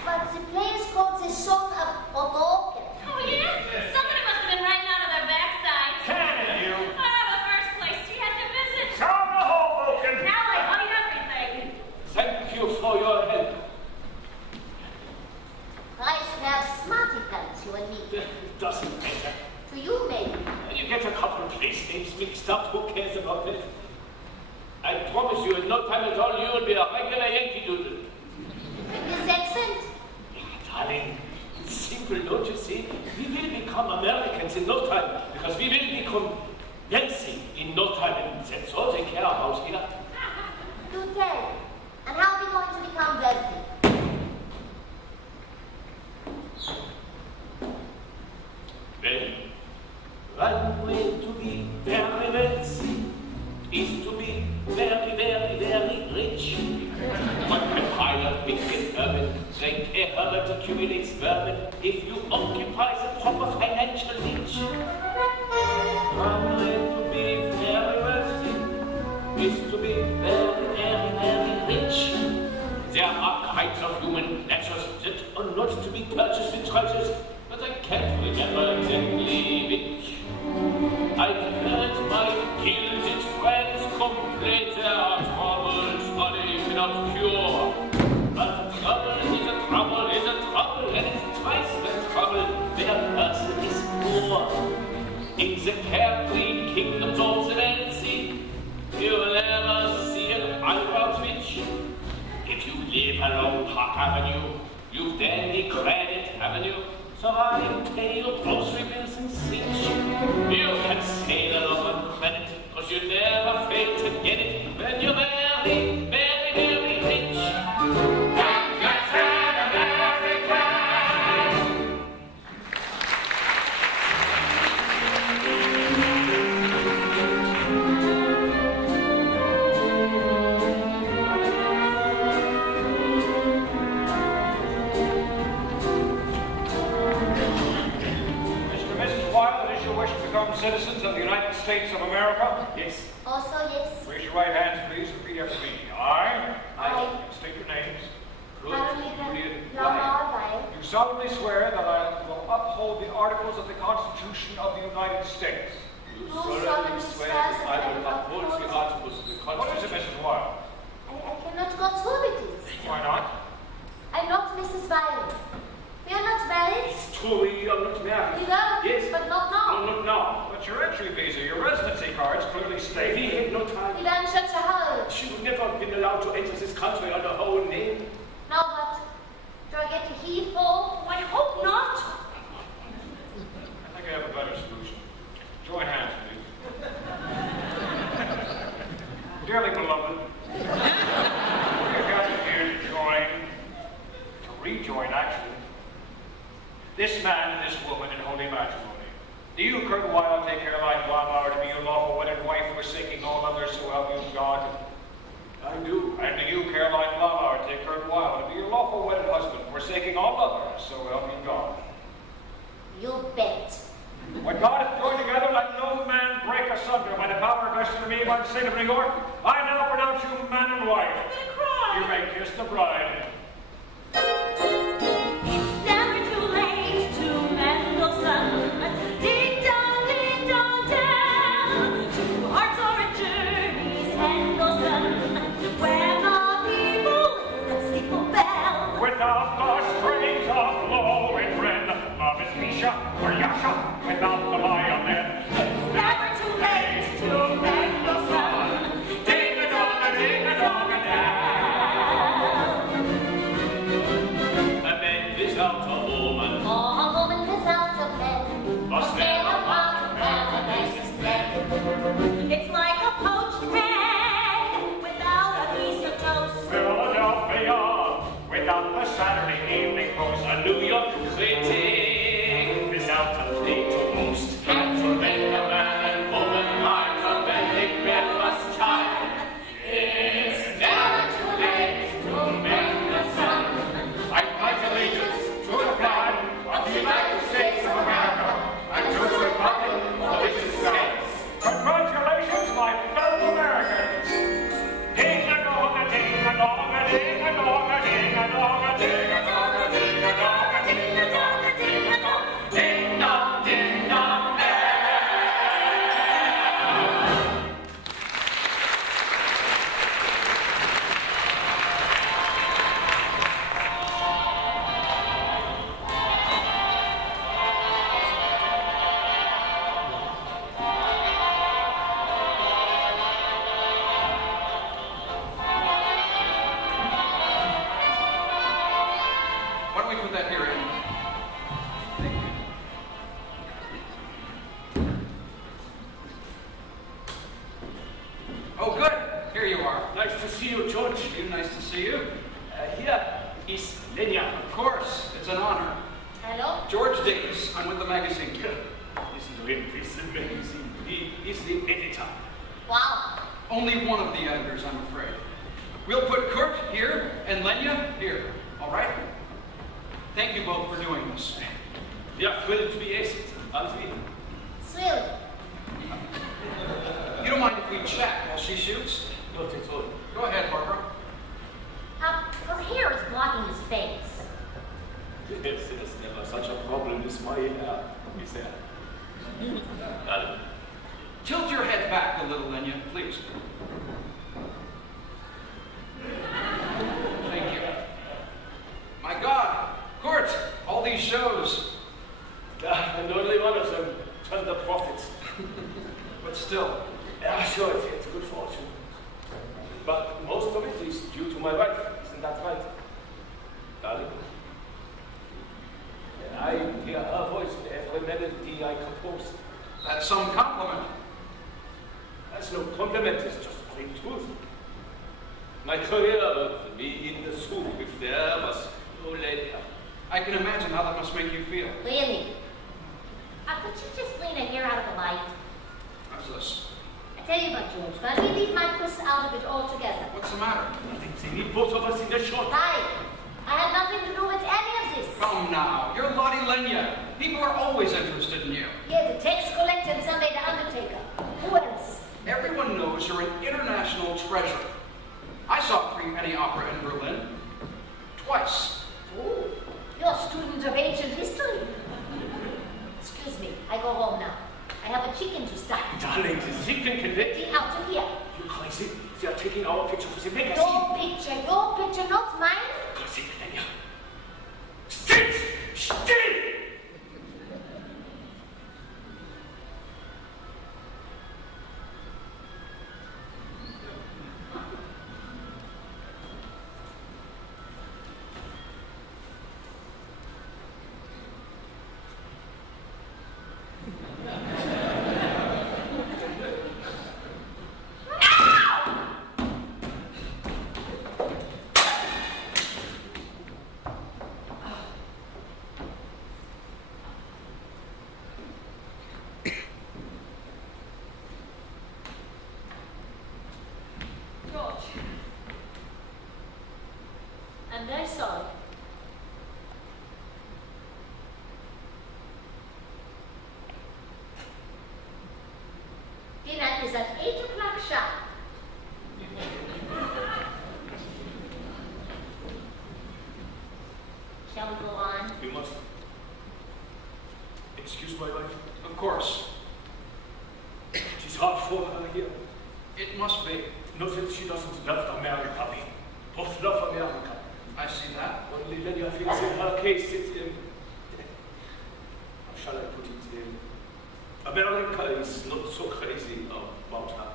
but the play is called The Song of Hoboken. Oh, yeah? Somebody must have been writing out of their backsides. Can you? Oh, the first place we had to visit. Song of Hoboken. Now I hurry everything. Thank you for your help. Nice to have smarty pants, you and me. It doesn't matter. To you, maybe. You get a couple of place names mixed up, who cares about it? I promise you, in no time at all, you will be a regular Yankee Doodle. With this accent. Yeah, darling, it's simple, don't you see? We will become Americans in no time, because we will become wealthy in no time, and that's all they care about here. Do tell. And how are we going to become wealthy? Well, one way to be very wealthy is to be very, very, very rich. One can hire big and urban, like a hermit accumulates vermin if you occupy the proper financial niche. One way to be very wealthy is to be very, very, very rich. There are kinds of human natures that are not to be purchased with treasures, but I can't remember exactly which. I've heard my gilded friends complain there are troubles money cannot cure. But trouble is a trouble is a trouble, and it's twice the trouble when a person is poor. In the carefree kingdoms of the wealthy, you'll never see an eyebrow twitch. If you live along Park Avenue, you've dandy credit, haven't you? So I pay your grocery bills and cinch. You can sail along on credit, cause you never fail to get it when you're very, very, very rich. That's an American! Citizens of the United States of America? Yes. Also, yes. Raise your right hands, please. Repeat after me. I. I. State your names. You You solemnly swear that I will uphold the articles of the Constitution of the United States. You solemnly swear that I will uphold the articles of the Constitution. What is it, Mrs. Wilde? I cannot go through with it. Why not? I'm not Mrs. Wilde. We are not married. It's true, we are not married. We were, Yes. but not now. No, not now. But your entry visa, your residency cards clearly state. We had no We time. were in such a hurry. She would never have been allowed to enter this country under her own name. Now what? Do I get to heave for? I hope not. I think I have a better solution. Join hands, please. Dearly beloved, we are gathered here to join, to rejoin actually, this man and this woman in holy matrimony. Do you, Kurt Weill, take Caroline Blomauer to be your lawful wedded wife, forsaking all others, so help you God? I do. And do you, Caroline Blomauer, take Kurt Weill to be your lawful wedded husband, forsaking all others, so help you God? You bet. When God is joined together, let no man break asunder. By the power vested in me by the state of New York, I now pronounce you man and wife. I'm gonna cry. You may kiss the bride. It's never too late to Mendelssohn. Ding dong, down. Two hearts are a journey's Mendelssohn. Where the people steeple bell. Without the strings of blowing red, love is Misha or Yasha. Without the violin, It's never too late to Mendelssohn. ding-a-dong-a-ding-a-dong-a-dang. A man without a woman. A woman without a man. Was there a part of paradise is dead. It's like a poached hen without a piece of toast. Philadelphia, without the Saturday Evening Post. A New York critic without a plea to boast. And to make a man and woman minds a bending breathless time. It's never too late to make the sun. I pledge allegiance to the flag of the United States of America and to the republic for which it stands. Congratulations, my fellow Americans! Ding-a-dong-a-ding-a-dong-a-ding-a-dong-a-ding-a-dong-a-ding-a-dong. Ding-dong, ding-dong, bell. Why don't we put that here in? Oh, good. Here you are. Nice to see you, George. Nice to see you. Here is Lenya. Of course, it's an honor. Hello? George Dietz. I'm with the magazine. Listen to him. He's the magazine. He is the editor. Wow. Only one of the editors, I'm afraid. We'll put Kurt here and Lenya here. All right? Thank you both for doing this. We are thrilled to be asked, aren't we? Swill. You don't mind if we chat while she shoots? Not at all. Go ahead, Barbara. Her hair is blocking his face. Yes, there's never such a problem as my hair, is there? Tilt your head back a little, Lenya, please. Thank you. My God, Kurt, all these shows. And only one of them turned a profit. But still. Yeah, sure, it's a good fortune. But most of it is due to my wife, isn't that right? Darling? I hear her voice in every melody I compose. That's some compliment. That's no compliment, it's just plain truth. My career would be in the soup if there was no Lenya. I can imagine how that must make you feel. Really? Could you just clean a hair out of the light? How's this? I tell you what, George, let me leave my puss out of it altogether. What's the matter? They need both of us in the shot. Right. I had nothing to do with any of this. Come now, you're Lotte Lenya. People are always interested in you. Yeah, the tax collector and someday the undertaker. Who else? Everyone knows you're an international treasure. I saw Threepenny Opera in Berlin. Twice. Oh, you're a student of ancient history. Excuse me, I go home now. I have a chicken to start. Darling, the chicken can wait. Get out of here. You crazy? They are taking our picture for the magazine. Your picture, not mine. Crazy, Lenya. Still! Still! excuse my wife? Of course. It is hard for her here. It must be. Not that she doesn't love America. We both love America. I see that. Only Lenya feels in her case how shall I put it? America is not so crazy about her.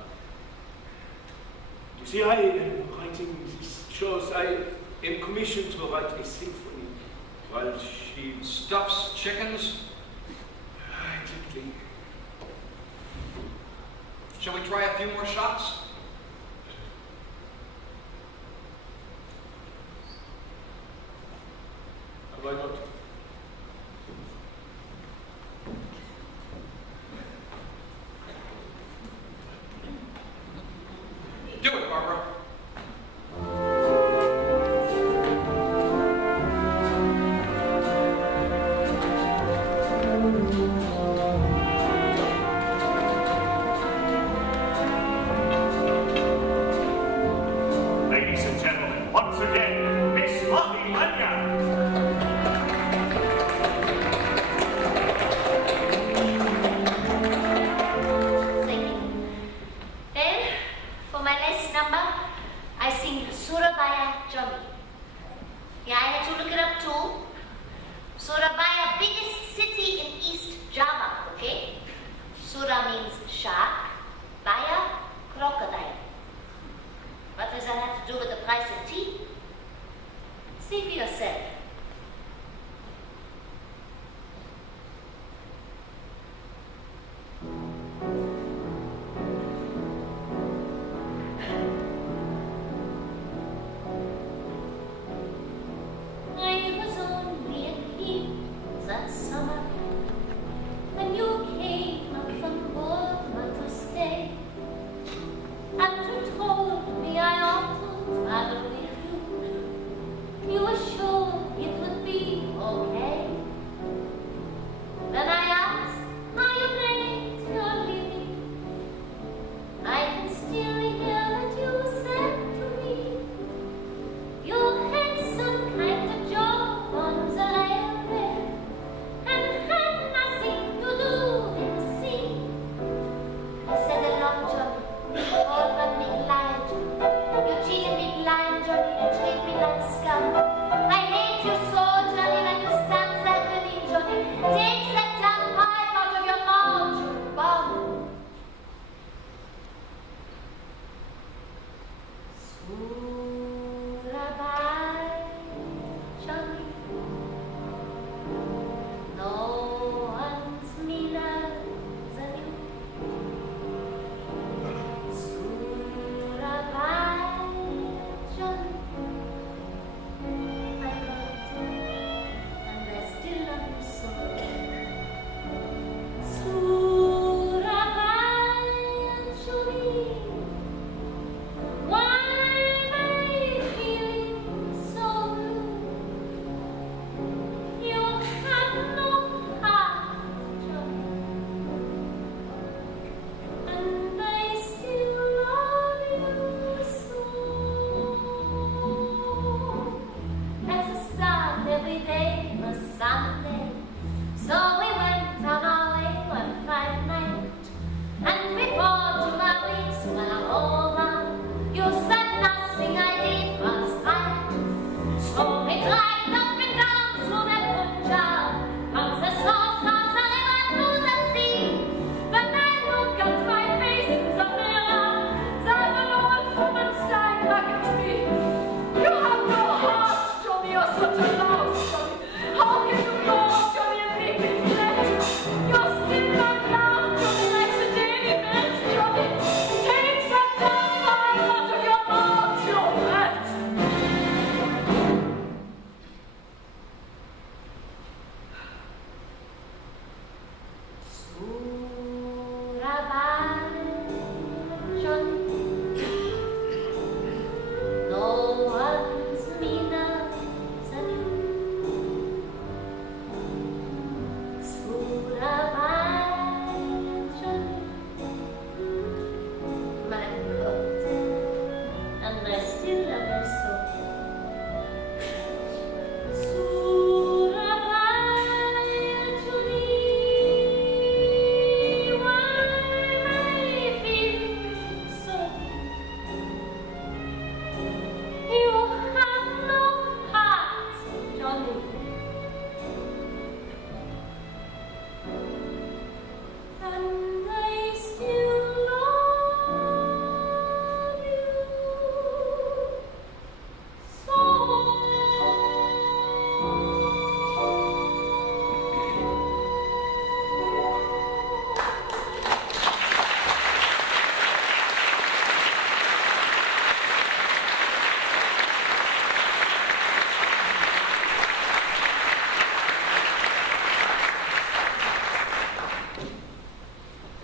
You see, I am writing these shows. I am commissioned to write a symphony while she stuffs chickens. Exactly. Shall we try a few more shots? Why not? Do it, Barbara. Ladies and gentlemen, once again, Miss Lotte Lenya.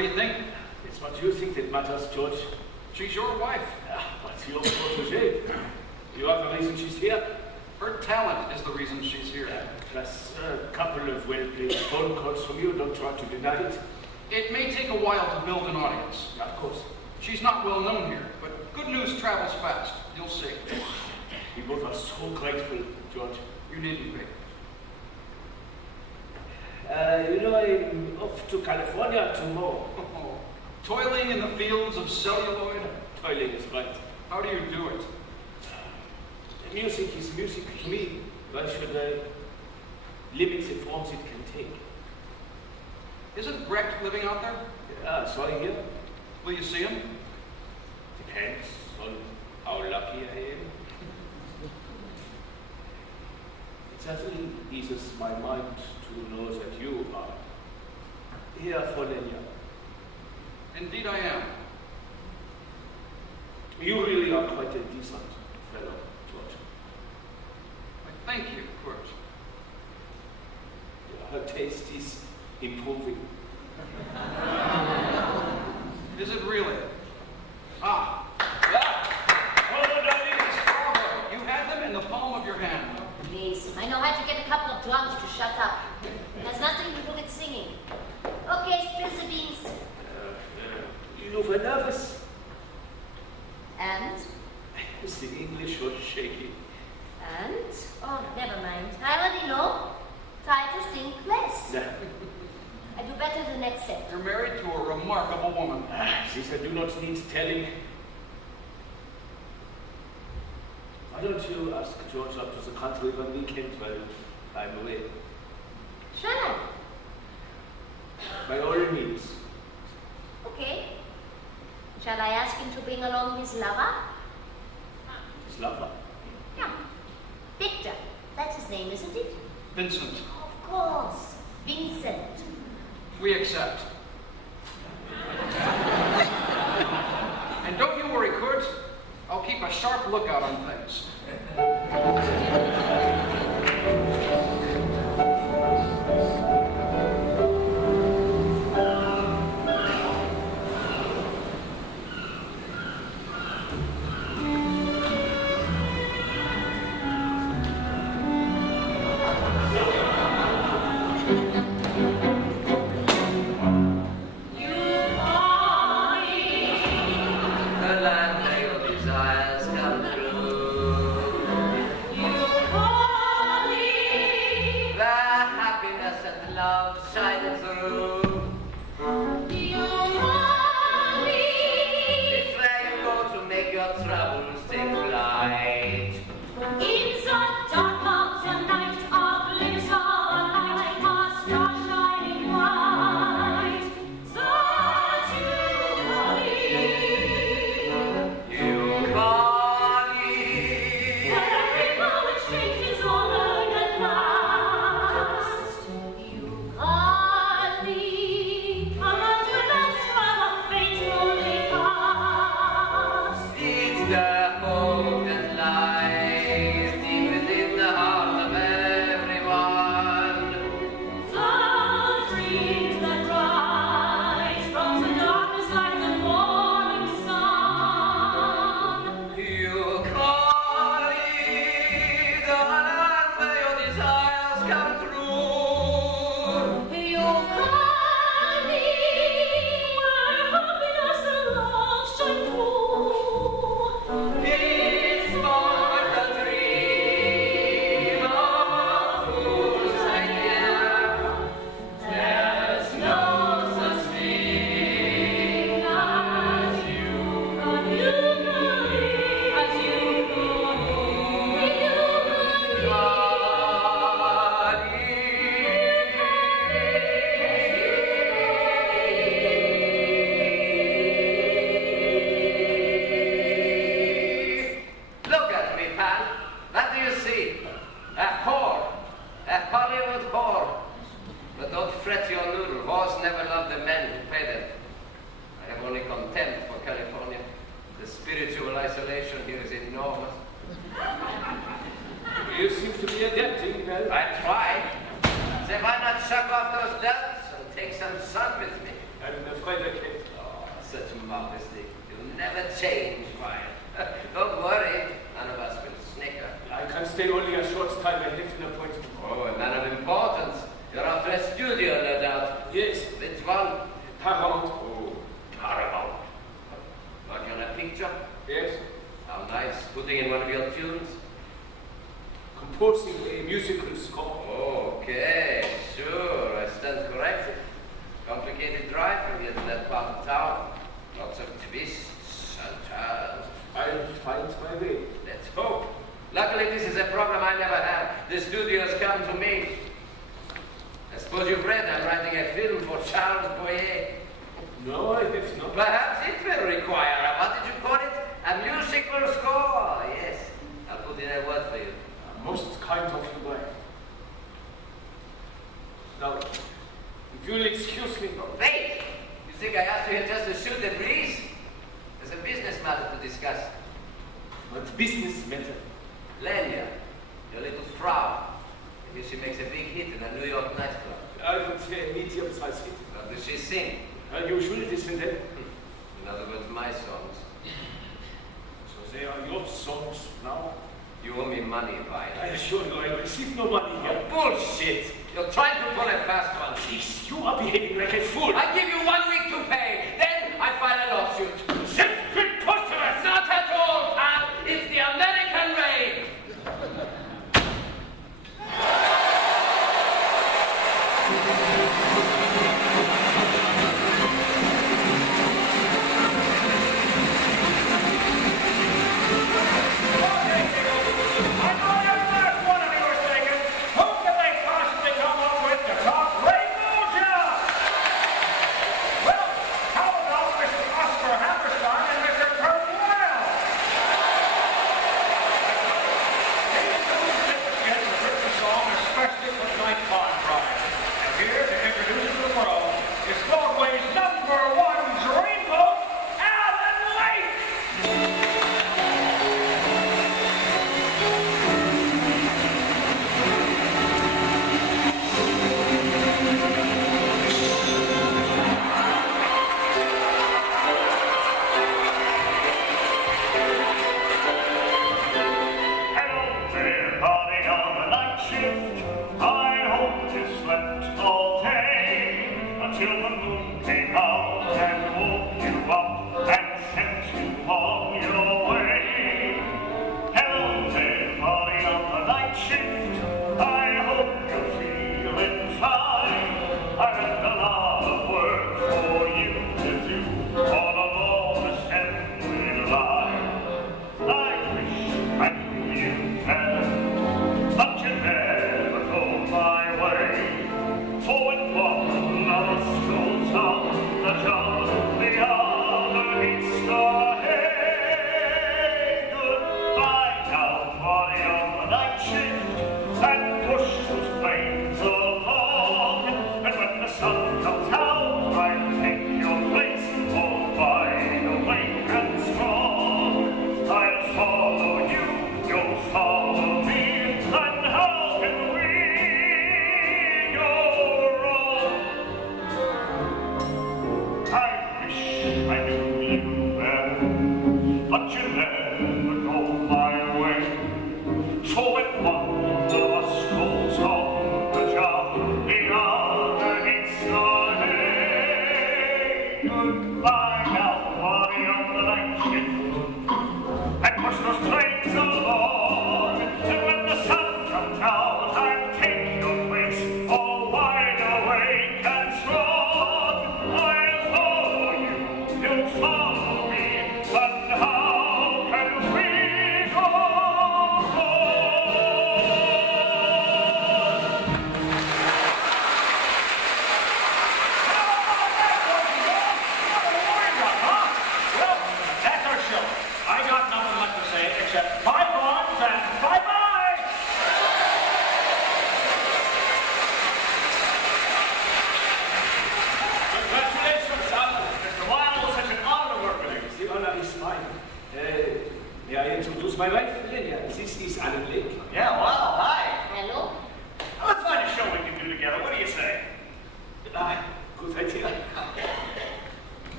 do you think? It's what you think that matters, George. She's your wife. But your protégé. You are the reason she's here. Her talent is the reason she's here. Plus a couple of well-played phone calls from you. Don't try to deny it. It may take a while to build an audience. Of course. She's not well known here, but good news travels fast. You'll see. We both are so grateful, George. You needn't be. You know, I'm off to California tomorrow. Toiling in the fields of celluloid? Toiling is right. How do you do it? Music is music to me. Why should I limit the forms it can take? Isn't Brecht living out there? Yeah, I saw him here. Will you see him? Depends on how lucky I am. It certainly eases my mind to know that you are here for Lenya. Indeed I am. You really are quite a decent fellow, George. I thank you, Kurt. Her taste is improving. Is it really? Ah. You had them in the palm of your hand. Please, I know how to get a couple of drums to shut up. It has nothing to do with singing. Okay, spill the beans. You were nervous. And? The English was shaky. And? Oh, never mind. I already know. Try to think less. I do better the next set. You're married to a remarkable woman. This I do not need telling. Why don't you ask George up to the country one weekend while I'm away? Shall I? By all means. Okay. Shall I ask him to bring along his lover? His lover? Yeah. Victor. That's his name, isn't it? Vincent. Of course. Vincent. We accept. And don't you worry, Kurt. I'll keep a sharp lookout on things. I'm afraid I can't. Oh, such modesty. You'll never change, Ryan. Don't worry. None of us will snicker. I can stay only a short time. I have an appointment. Oh, none of importance. You're after a studio, no doubt. Yes. Which one? Paramount. Oh, Paramount. Working on a picture? Yes. How nice. Putting in one of your tunes? Composing a musical score. Okay, sure. I stand corrected. Complicated drive from here to that part of town. Lots of twists and turns. I'll find my way. Let's hope. Luckily, this is a problem I never had. The studios come to me. I suppose you've read I'm writing a film for Charles Boyer. No, I have not. Perhaps it will require what did you call it? A musical score. Yes. I'll put in a word for you. Most kind of you, Brian. Now, if you'll excuse me. Oh, wait! You think I asked you here just to shoot the breeze? There's a business matter to discuss. What business matter? Lenya, your little frau. I hear she makes a big hit in a New York nightclub. I would say a medium-sized hit. What does she sing? Usually this and that. In other words, my songs. So they are your songs now? You owe me money, Vine. I assure you, I receive no money here. Oh, bullshit! You're trying to pull a fast one. Please, you are behaving like a fool. I give you 1 week to pay. Then I file a lawsuit. That's preposterous! Not at all, pal. It's the American way.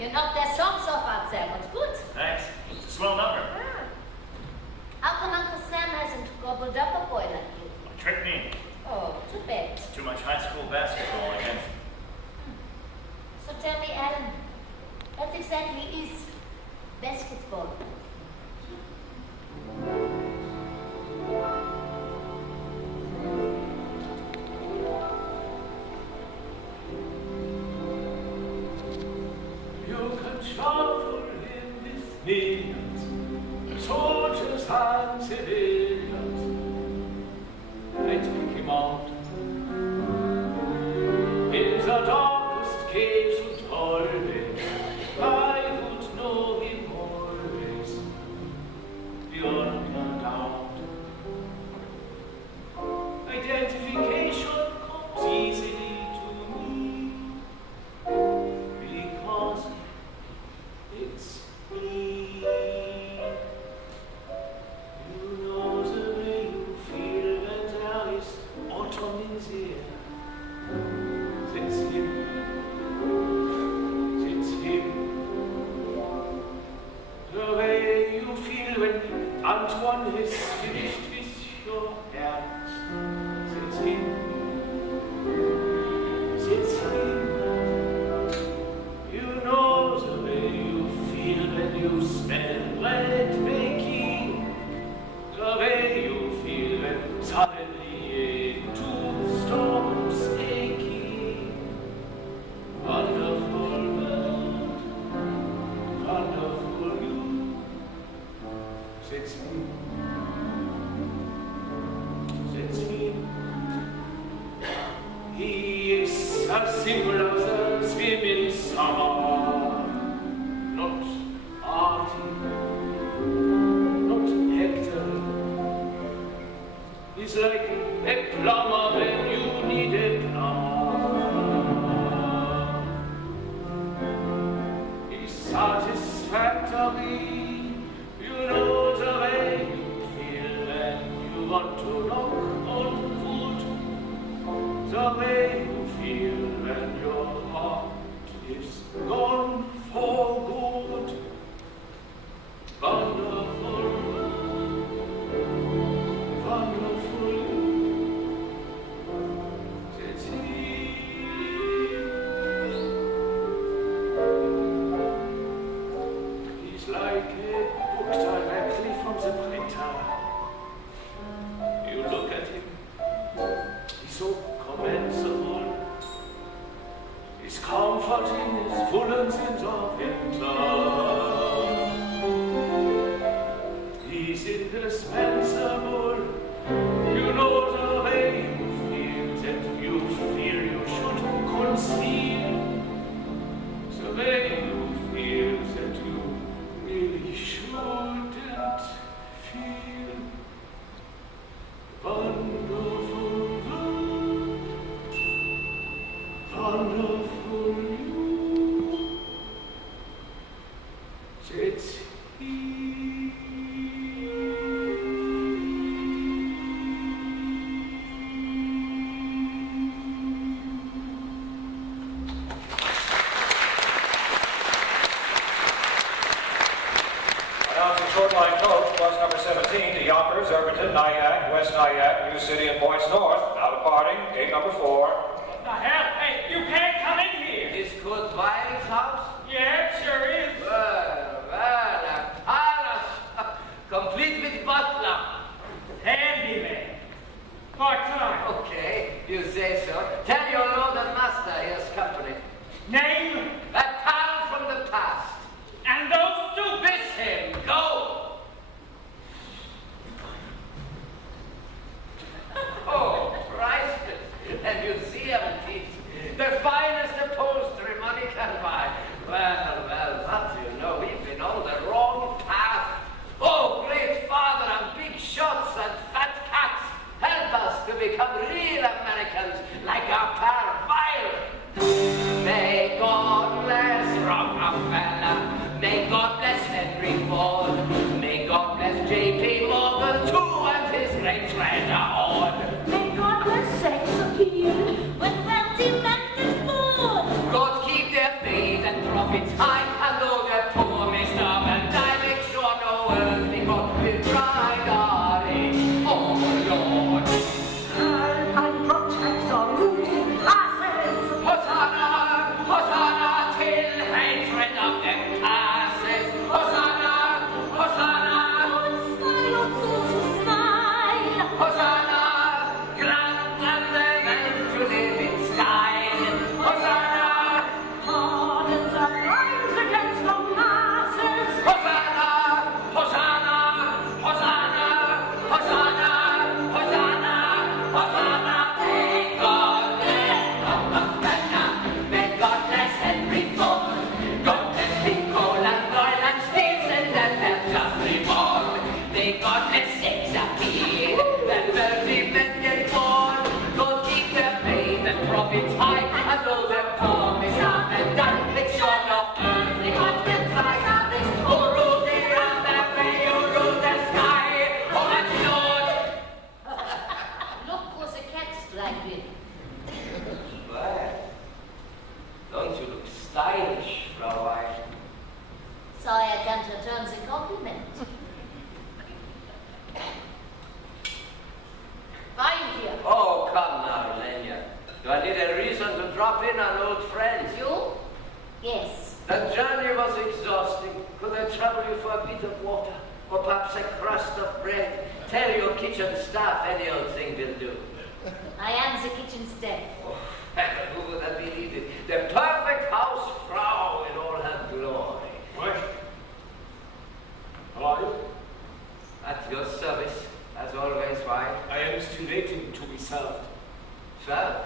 You knocked their socks off out there. What's good? Thanks. It's a swell number. Ah. How come Uncle Sam hasn't gobbled up a boy like you? Trick me. Oh, too bad. Too much high school basketball, I guess. So tell me, Alan, what exactly is basketball? You can shuffle in with millions, soldiers and civilians. I'd pick him out in the darkest caves and hallways. I would know him always, beyond a doubt. Identification comes easily to me, because it's me. You know the way you feel when there is autumn in the air. It's him. It's him. The way you feel when Antoine has finished with your hair. It's him. It's him. You know the way you feel when you smell bread baking. The way you feel when suddenly a tombstone aching. Wonderful world, wonderful you. It's him. It's him. He is a symbol of the swimming summer, not Artie, not Hector. He's like a plumber when you need a plumber. He's satisfactory. You know the way you feel when you want to knock on wood. The way you feel when your heart is gone for good. Wonderful, wonderful you. It's him. He's like a book directly from the printer. You look at him, he's so commensable. His comfort in his woolens in the winter. He's indispensable. You know the way you feel that you feel you should conceal. The way you feel that you really shouldn't feel. Wonderful world, wonderful you. It's Announcing short line coach, bus number 17 to Yonkers, Irvington, Nyack, West Nyack, New City, and Points North. Now departing, gate number 4. What the hell? Hey, you can't come in here! Stylish, Frau White. Sorry I can't return the compliment. Fine here. Oh, come now, Lenya. Do I need a reason to drop in on old friends? You? Yes. The journey was exhausting. Could I trouble you for a bit of water? Or perhaps a crust of bread? Tell your kitchen staff any old thing will do. I am the kitchen staff. Oh, who would have believed it? The perfect housefrau in all her glory. What? How are you? At your service, as always, White. I am still waiting to be served. Served?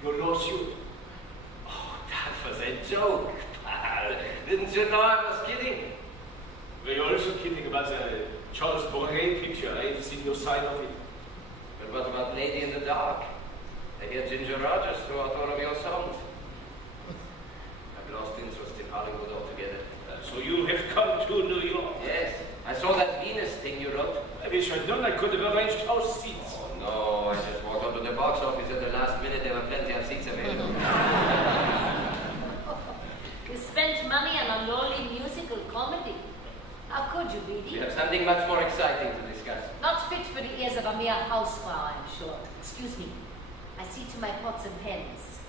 Your lawsuit. Oh, that was a joke, pal. Didn't you know I was kidding? Were you also kidding about the Charles Boré picture? I've seen your side of it. But what about Lady in the Dark? I hear Ginger Rogers throughout all of your songs. I've lost interest in Hollywood altogether. So you have come to New York? Yes. I saw that Venus thing you wrote. I wish I'd known I could have arranged house seats. Oh, no. I just walked onto the box office at the last minute. There were plenty of seats available. You spent money on a lowly musical comedy. How could you, We Biddy? have something much more exciting to discuss. Not fit for the ears of a mere housefrau, I'm sure. Excuse me. I see to my pots and pans.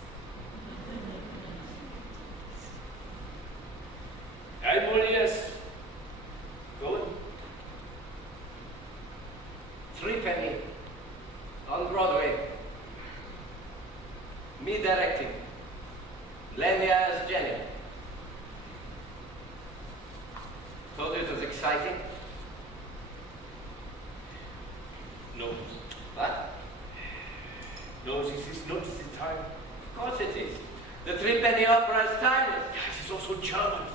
I'm all yes. Go on. Threepenny. On Broadway. Me directing. Lenya as Jenny. Thought it was exciting? No. What? No, this is not the time. Of course it is. The Threepenny Opera is timeless. This is also German.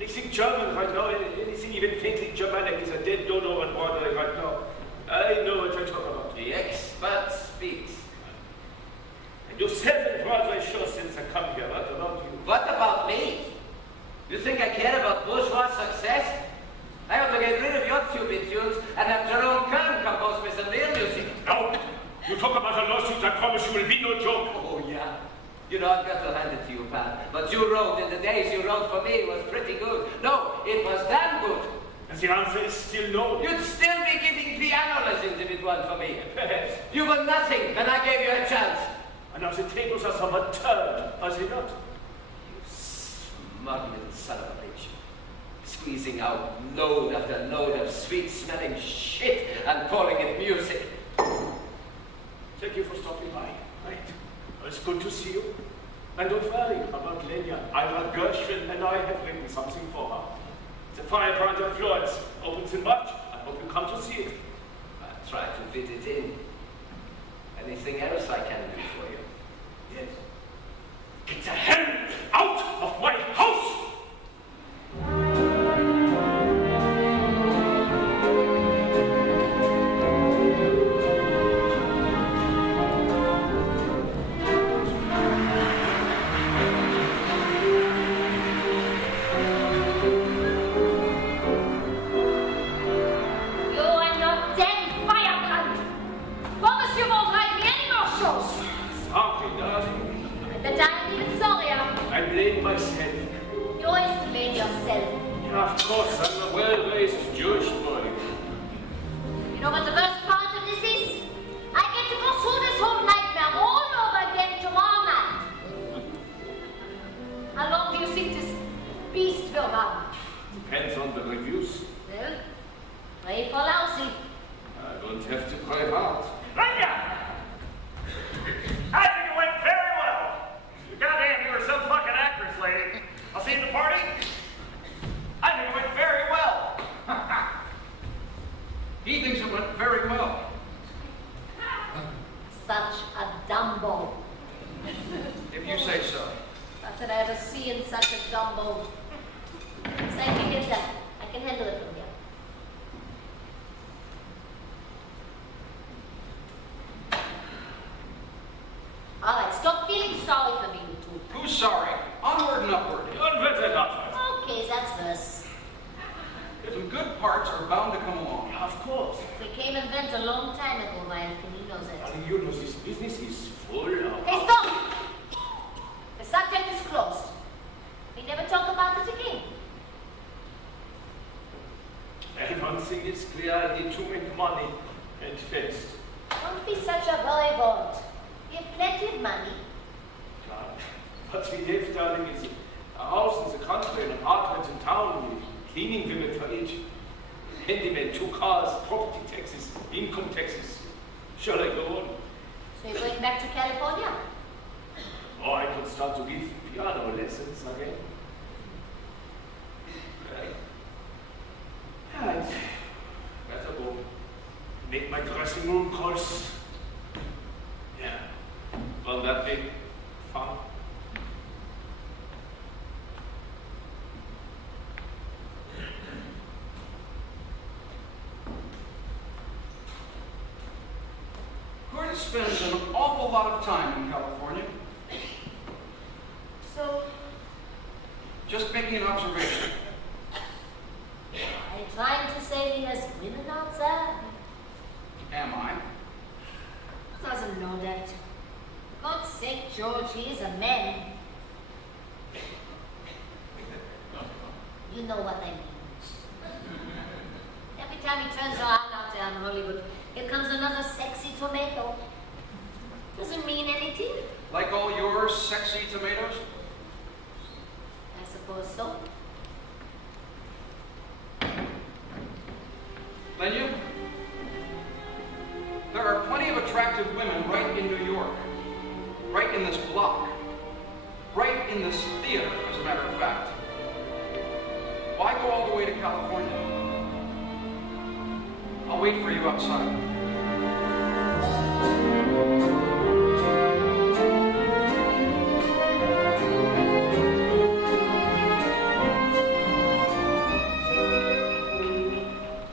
Anything German right now, anything even faintly Germanic is a dead dodo on Broadway right now. I know what I talk about. The expert speaks. I do 7 Broadway shows since I come here. What about you? What about me? You think I care about bourgeois success? I ought to get rid of your stupid tunes and have Jerome Kern compose me some real music. No! You talk about a lawsuit, I promise you will be no joke. Oh, yeah. You know, I've got to hand it to you, pal. What you wrote in the days you wrote for me was pretty good. No, it was damn good. And the answer is still no. You'd still be giving piano lessons if it weren't for me. You were nothing, and I gave you a chance. And now the tables are somewhat turned, are they not? You smug little son of a bitch. Squeezing out load after load of sweet-smelling shit and calling it music. Thank you for stopping by. Right. It's good to see you. And don't worry about Lenya. Ira Gershwin and I have written something for her. The Firebrand of Florence opens in March. I hope you come to see it. I'll try to fit it in. Anything else I can do for you? Yes. Get the hell out of my house! I blame myself. You always blame yourself. Yeah, of course, I'm a well-raised Jewish boy. You know what the worst part of this is? I get to go through this whole nightmare all over again tomorrow night. How long do you think this beast will run? Depends on the reviews. Well, pray for lousy. I don't have to cry hard. Lenya! I think it went very well. Goddamn, you were some fucking actress, lady. I'll see you at the party. I think it went very well. He thinks it went very well. Such a Dumbo. If you say so. Not that I ever seen such a Dumbo. Thank you, Hilda. I can handle it from here. All right, stop feeling sorry for me, you two. Who's sorry? Onward and upward. Onward and upward. Okay, that's verse. Some good parts are bound to come along. Yeah, of course. We came and went a long time ago, Ryan. He knows that. And you know this business is full of... Hey, stop! The subject is closed. money and fest. Don't be such a voivode. We have plenty of money. What we have, darling, is a house in the country and an apartment in town with cleaning women for each. Handyman, 2 cars, property taxes, income taxes. Shall I go on? So you're going back to California? Oh, I could start to give piano lessons again. Yeah, I'd better go make my dressing room course. Yeah, will that be fun? Kurt spends an awful lot of time in California. So, Just making an observation. are you trying to say he has women outside? Am I? Who doesn't know that? For God's sake, George, he is a man. You know what I mean. Every time he turns around out there in Hollywood, here comes another sexy tomato. Doesn't mean anything. Like all your sexy tomatoes? I suppose so. Lenya, there are plenty of attractive women right in New York. Right in this block. Right in this theater, as a matter of fact. Why go all the way to California? I'll wait for you outside.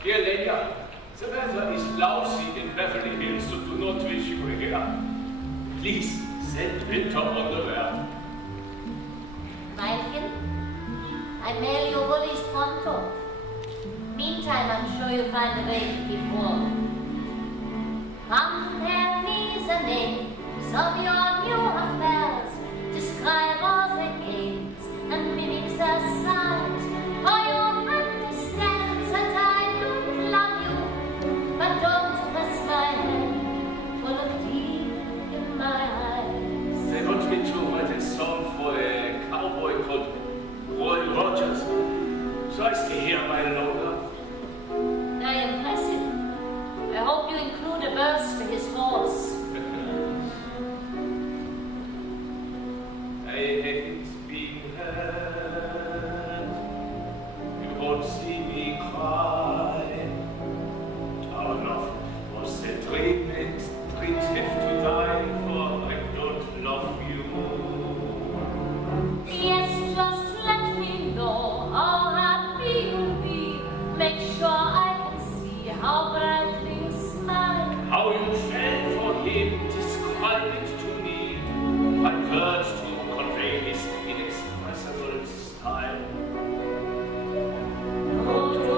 Dear Lenya, the weather is lousy in Beverly Hills, so do not wish you were here. Please send winter on the way. Weilchen, I mail you woolies pronto. Meantime, I'm sure you'll find a way to keep warm. Come tell me the names of your new affairs. Describe all the games and mimics the signs. For you understand that I don't love you, but don't press my hand, for look deep in my eyes. They want me to write a song for a cowboy called Roy Rogers. So I stay here by longer. Very impressive. I hope you include a verse for his horse. I haven't been heard. You won't see me cry. Town of was a dream and dreams have to die, for I don't love you. Yes, just let me know how happy you'll be. Make sure I can see how brightly you smile. How you fell for him, describe it to me. Find words to convey his inexpressible style. Go to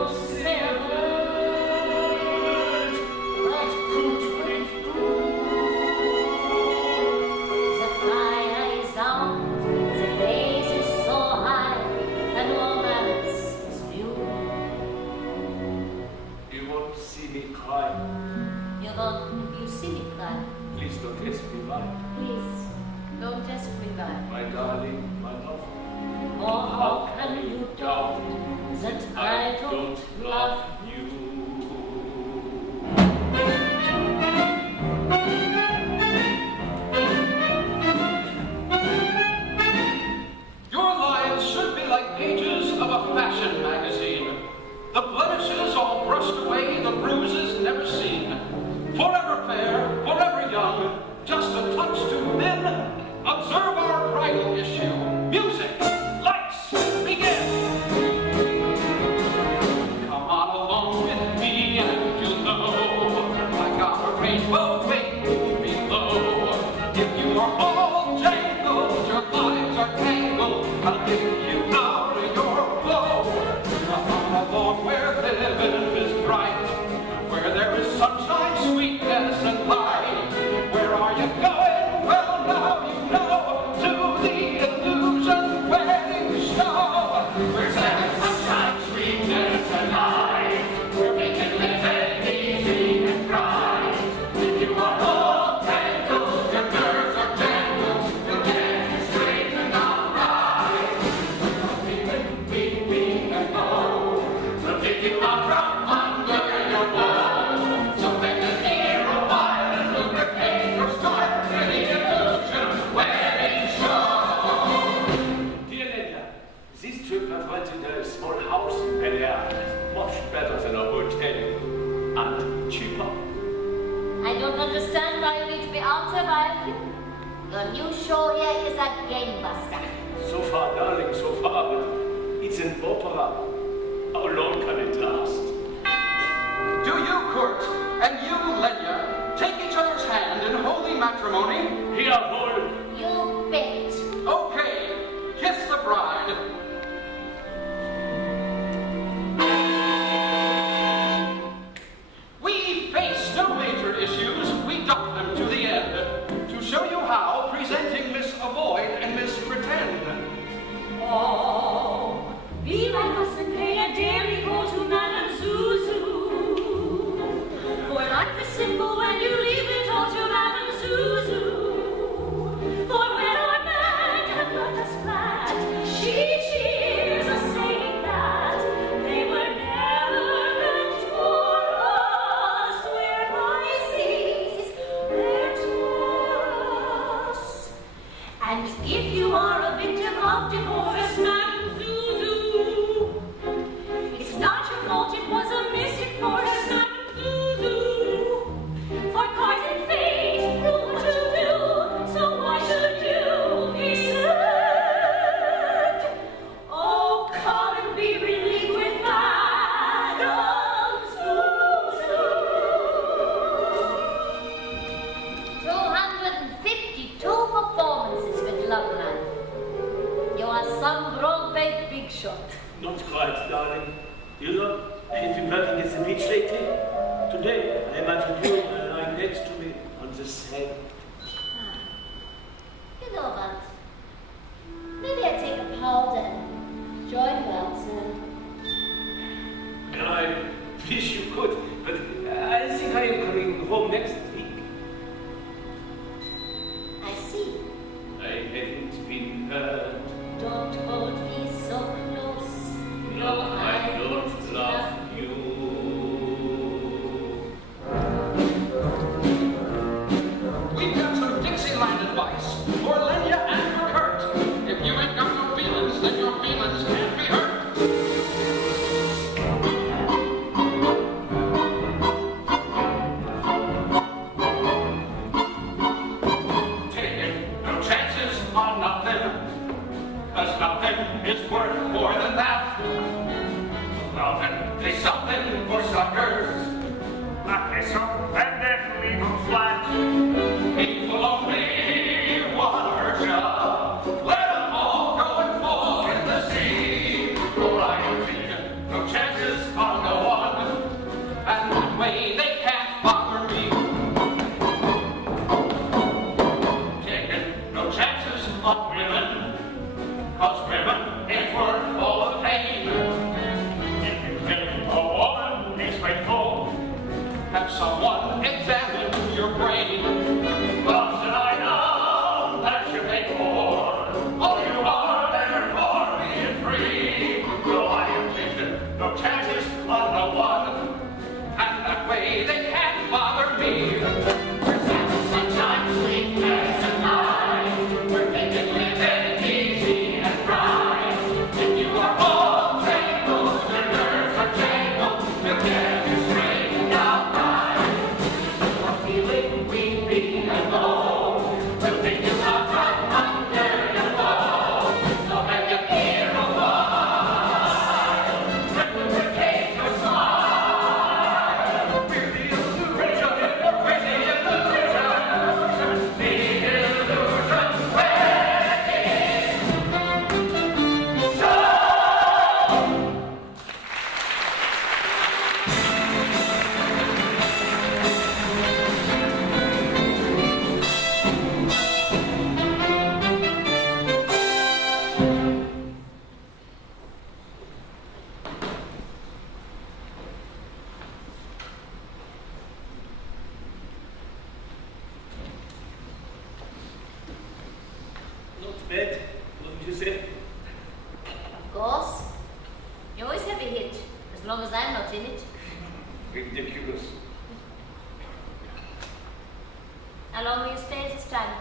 Cervaris, What could we do? the fire is out, the blaze is so high, and romance is new. You won't see me cry. You won't if you see me cry. Please don't ask me why. Please, don't ask me why. My darling, my love. Or how can you doubt that I don't love you? Your lives should be like pages of a fashion magazine. The blemishes all brushed away, the bruises never seen. Forever fair, forever young, just a touch to men. Observe our bridal issue. Music, lights, begin. is a gangbuster. So far, darling, so far, but it's an opera. How long can it last? Do you, Kurt, and you, Lenya, take each other's hand in holy matrimony? Jawohl. You bet. Okay, kiss the bride. We face no major issues, we duck them to the end. To show you how, presenting Miss Avoid and Miss Pretend. Oh, be like us and pay a daily call to Madame Zuzu. For life is simple when you leave it all to Madame Zuzu. For when our men have left us flat, she cheers us saying that they were never meant for us. Where life ceases, they're us. And if you are a victim of divorce, Madame Zuzu, it's not your fault, it was a misinforce, Madame Zuzu. For cards and fate rule what you do, so why should you be sad? Oh, come and be relieved with Madame Zuzu. 252 performances with Loveland. You are some broad-based big shot. Not quite, darling. You know, I've been working at the beach lately. Today, I imagined you lying next to me on the sand. You know what? Maybe I take a powder and join you outside. I wish you could, but I think I am coming home next week. I see. I haven't been hurt. Don't hold me so close. No, I don't love you. We've got some Dixieland advice for Lenya and for Kurt. If you ain't got no feelings, then your feelings can't be hurt. Taking no chances on nothing, 'cause nothing is worth more than that. Nothing is something for suckers. Knock this up and then leave them flat. People only want a job. Let them all go and fall in the sea. For I am taking no chances on no one, and that way they can't bother me. Taking no chances on women, 'cause women ain't worth all the pain. If you think a woman is faithful, Have someone examine your brain. but should I know That you pay for all you are there for being free. So I am taking no chances on no one, and that way they can't bother me. We're sunshine, sweetness, and light. We're thinking living easy and bright. If you are all tangled, your nerves are tangled, we'll get you straightened out right. We're feeling weepy and low. We'll pick you up from under your bow. So make it hear a while. Replicate your smile. We're the illusion, we're the illusion. The illusion wedding show. not bad, wouldn't you say? Of course. You always have a hit, as long as I'm not in it. Ridiculous. How long will you stay this time?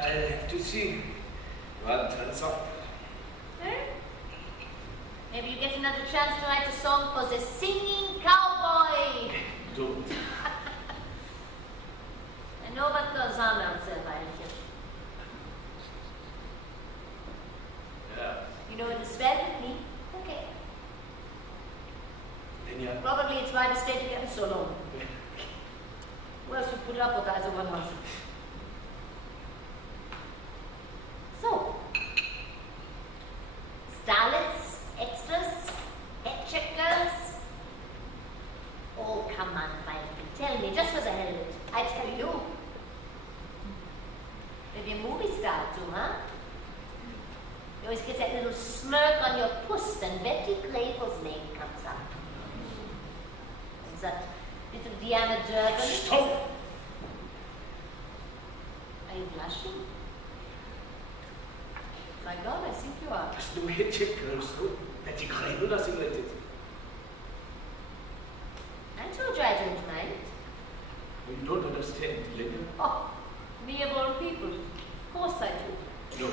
I'll have to see what turns up. Maybe you get another chance to write a song for the singing cowboy. Don't. I know what goes on outside by here. spell with me. Okay. Lenya. Probably it's my mistake to get it so long. Who else would put up with that as a one-house? So, starlets, extras, head checkers. Oh, come on, finally. Tell me, just for the hell of it. I tell you. Maybe a movie star too, huh? You always get that little smirk on your puss when Betty Grable's name comes up. And that little Diana Durban. Stop! Are you blushing? My God, I think you are. There's no head check, girls. No Betty Grable doesn't let it. I told you I don't mind. You don't understand, Lenya. Oh, me of all people. Of course I do. No.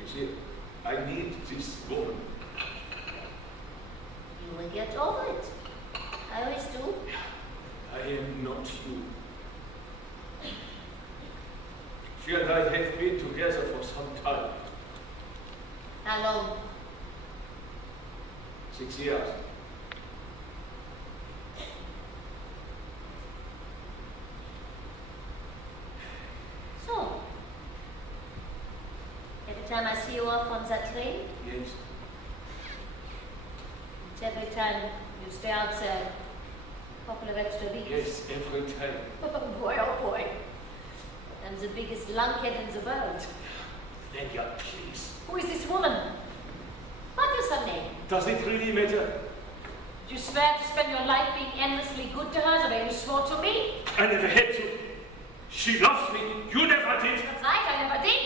You see, I need this woman. You will get over it. I always do. I am not you. She and I have been together for some time. How long? 6 years. So, every time I see you off on that train, Yes. it's every time you stay outside, a couple of extra weeks. Yes, every time. Boy, oh boy. I'm the biggest lunkhead in the world. Lenya, please. Who is this woman? What is her name? Does it really matter? Do you swear to spend your life being endlessly good to her the way you swore to me? I never had to. She loves me. You never did. That's right, I never did.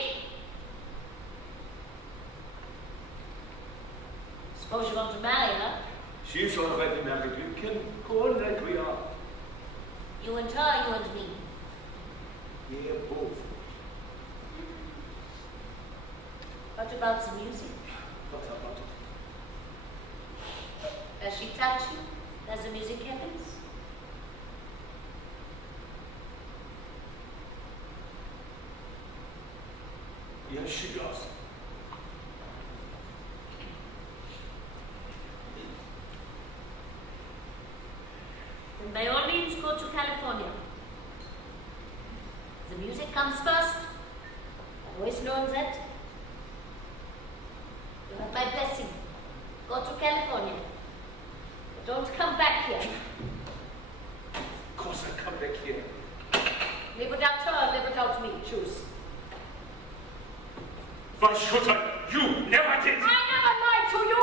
Suppose you want to marry her? She's already married. You can go on like we are. You and her, you and me. We are both. What about the music? What about it? Does she touch you as the music happens? Yes, she does. Then by all means go to California. The music comes first. I've always known that. You have my blessing. Go to California. But don't come back here. Of course I'll come back here. Live without her, live without me. Choose. Why should I? You never did. I never lied to you.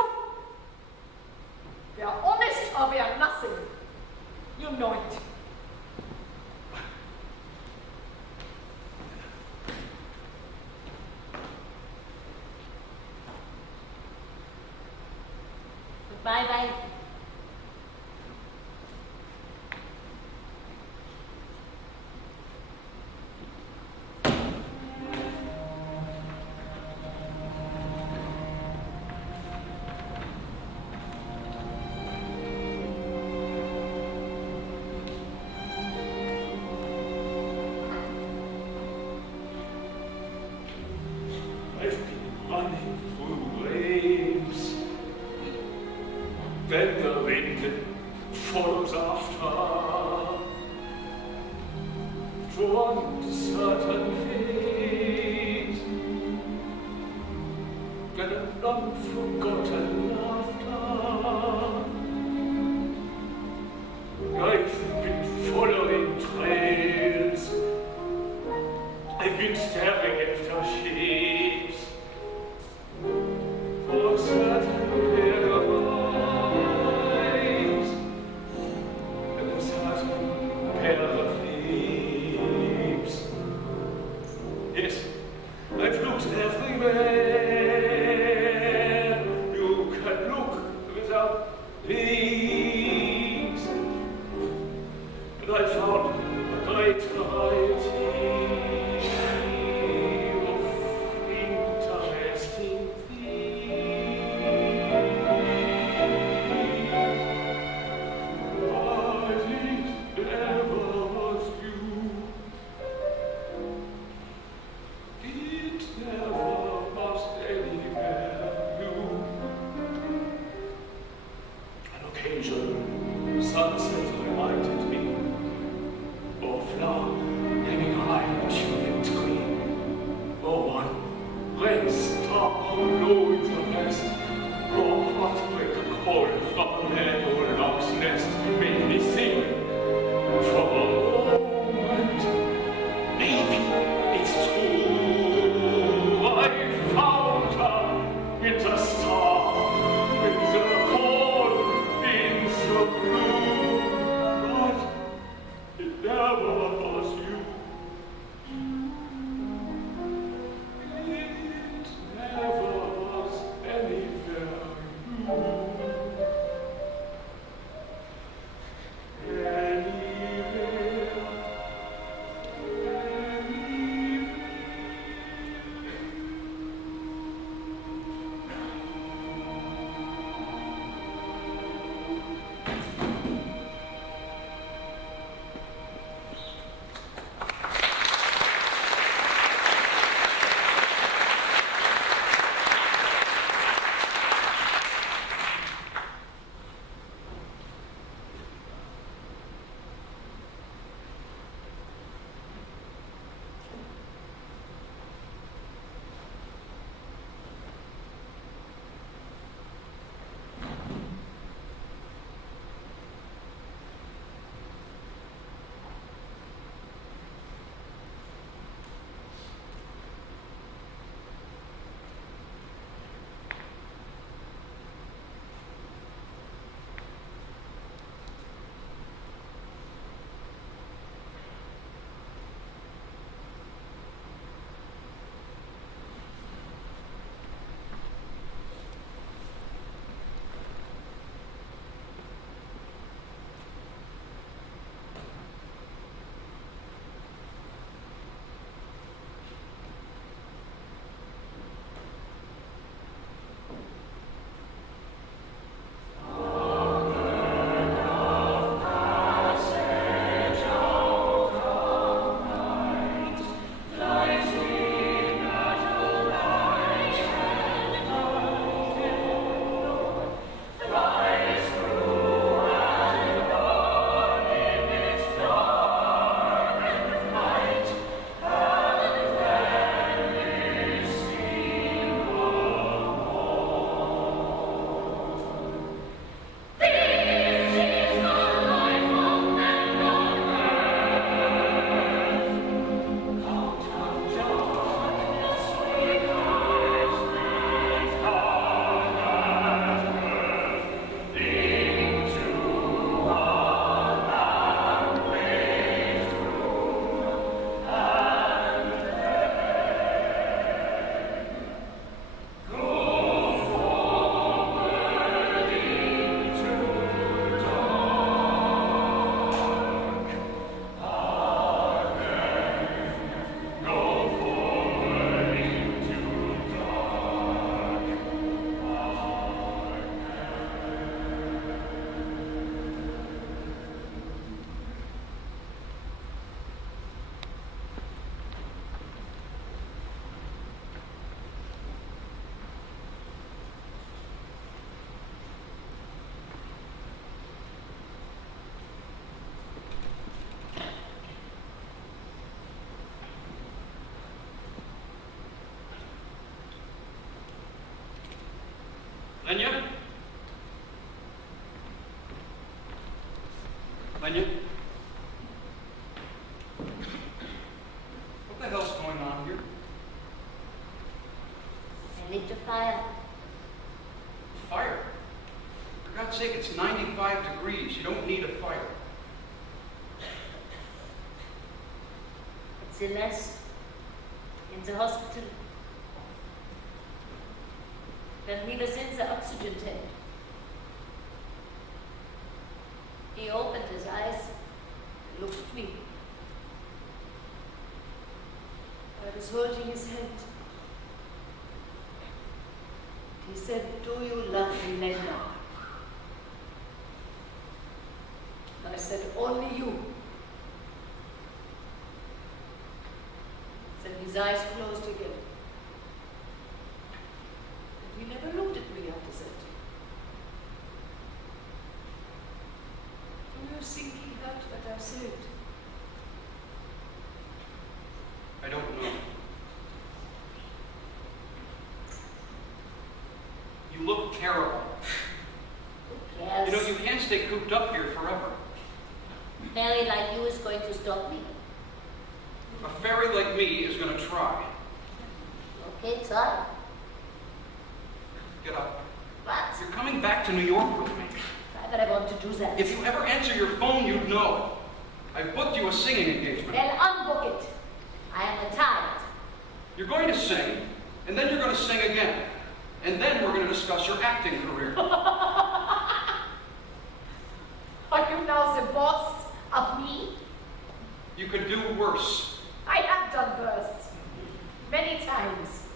We are honest or we are nothing. You know it. Bye-bye. I've been running through waves. Then the wind follows after. Drawn to certain fate. Then an unforgotten laughter. I've been following trails. I've been staring after shapes. For a certain pair of eyes and a certain pair of lips. Yes, I've looked everywhere. You can look without leaves. And I found a great variety of Lenya? Lenya? What the hell's going on here? I lit a fire. Fire? For God's sake, it's 95 degrees. You don't need a fire. It's Celeste in the hospital. When we was in the oxygen tent, he opened his eyes and looked at me. I was holding his hand. He said, "Do you love me, Lenya?" I said, "Only you." Then his eyes closed again. And he never looked at me after that. Do you think he heard what I said? I don't know. You look terrible. Who cares? You know, you can't stay cooped up here forever. A fairy like you is going to stop me. A fairy like me is going to try. Okay, try. Get up. What? You're coming back to New York with me. Why would I want to do that? If you ever answer your phone, you'd know. I've booked you a singing engagement. Then unbook it. I am retired. You're going to sing, and then you're going to sing again. And then we're going to discuss your acting career. Are you now the boss of me? You could do worse. I have done worse. Many times.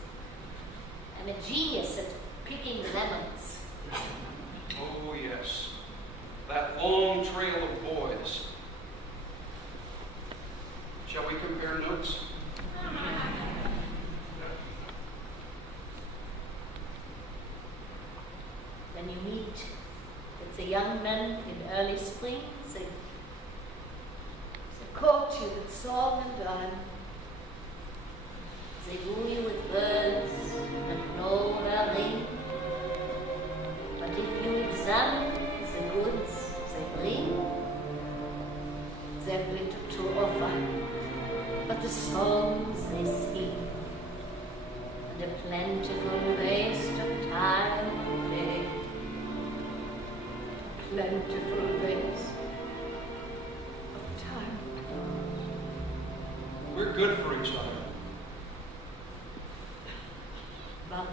I'm a genius at picking lemons. Oh, yes. That long trail of boys. Shall we compare notes? When you meet with the young men in early spring, they court you with song and dime. They woo you with words that know their ring. But if you examine the goods they bring, they've little to offer, but the songs they sing, and a plentiful waste of time and day. Plentiful waste of time. We're good for each other. But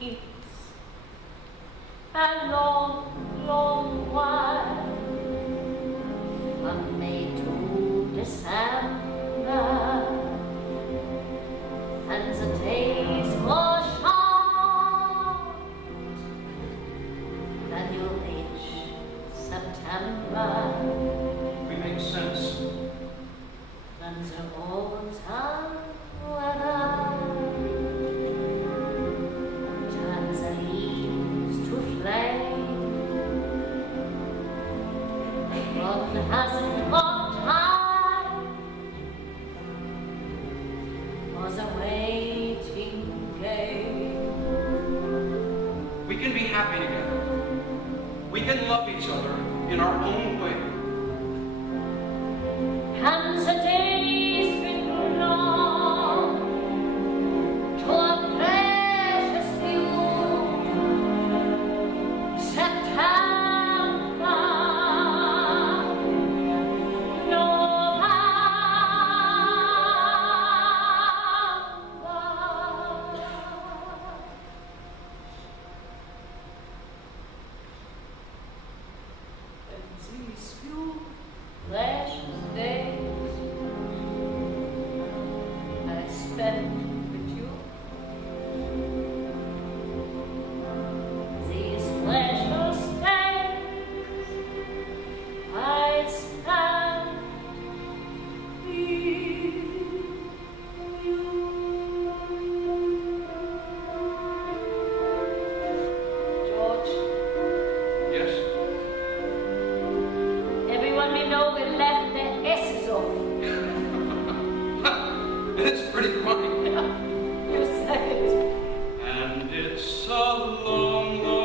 it's a long, long while from May to December, and the days more short than your age, September. We make sense. And the autumn weather turns the leaves to flame. One hasn't got time for the waiting game. We can be happy together. We can love each other in our own way. And the days belong to a precious few. September, November. And these few precious days I spent with you. These precious days I spent with you. George, Yes? everyone we know will left their S's off. It's pretty funny. You said it. And it's a long, long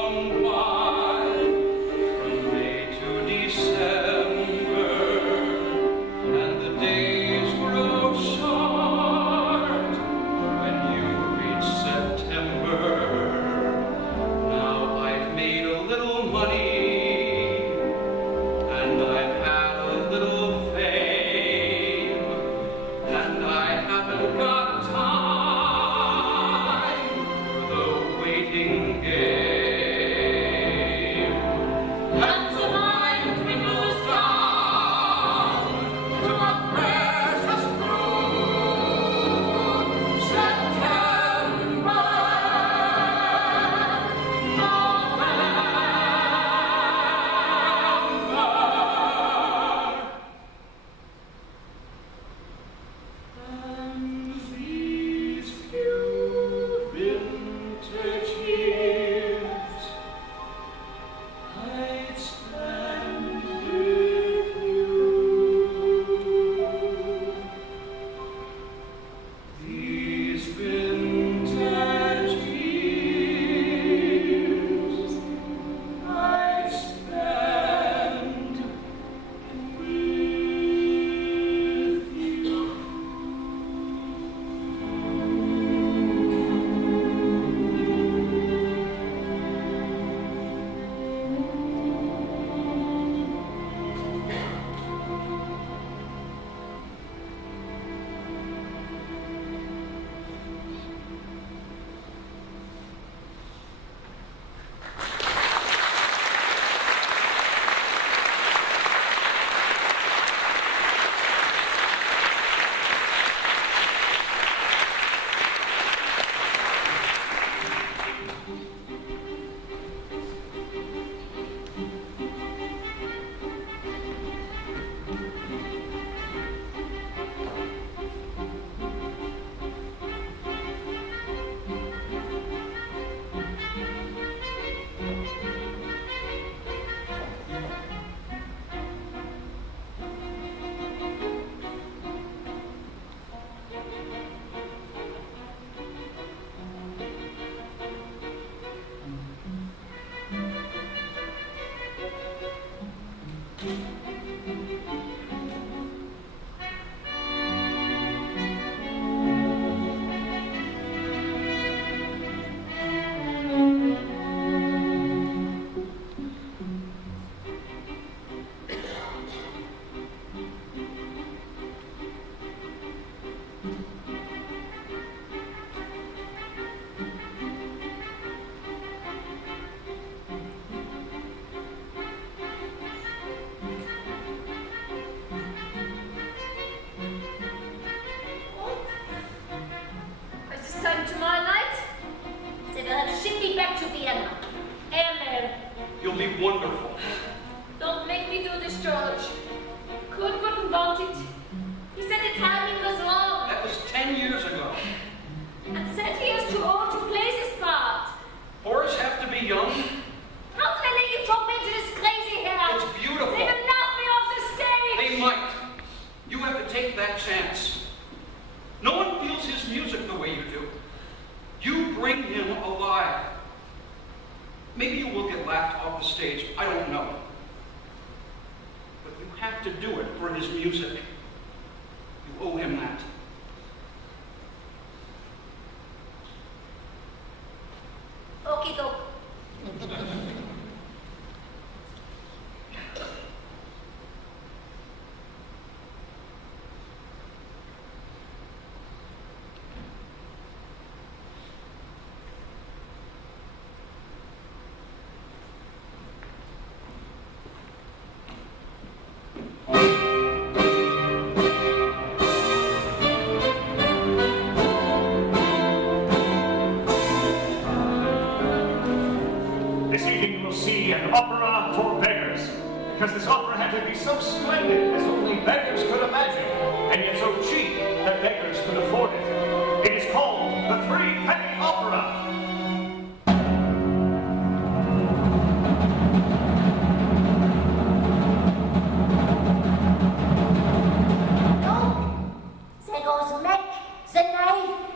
bring him alive. Maybe you will get laughed off the stage, I don't know. But you have to do it for his music. You owe him that. Okie doke. This evening we'll see an opera for beggars, because this opera had to be so splendid as only beggars could imagine, and yet so cheap that beggars could afford it. It is called the Threepenny Opera. There goes Mac, the knife,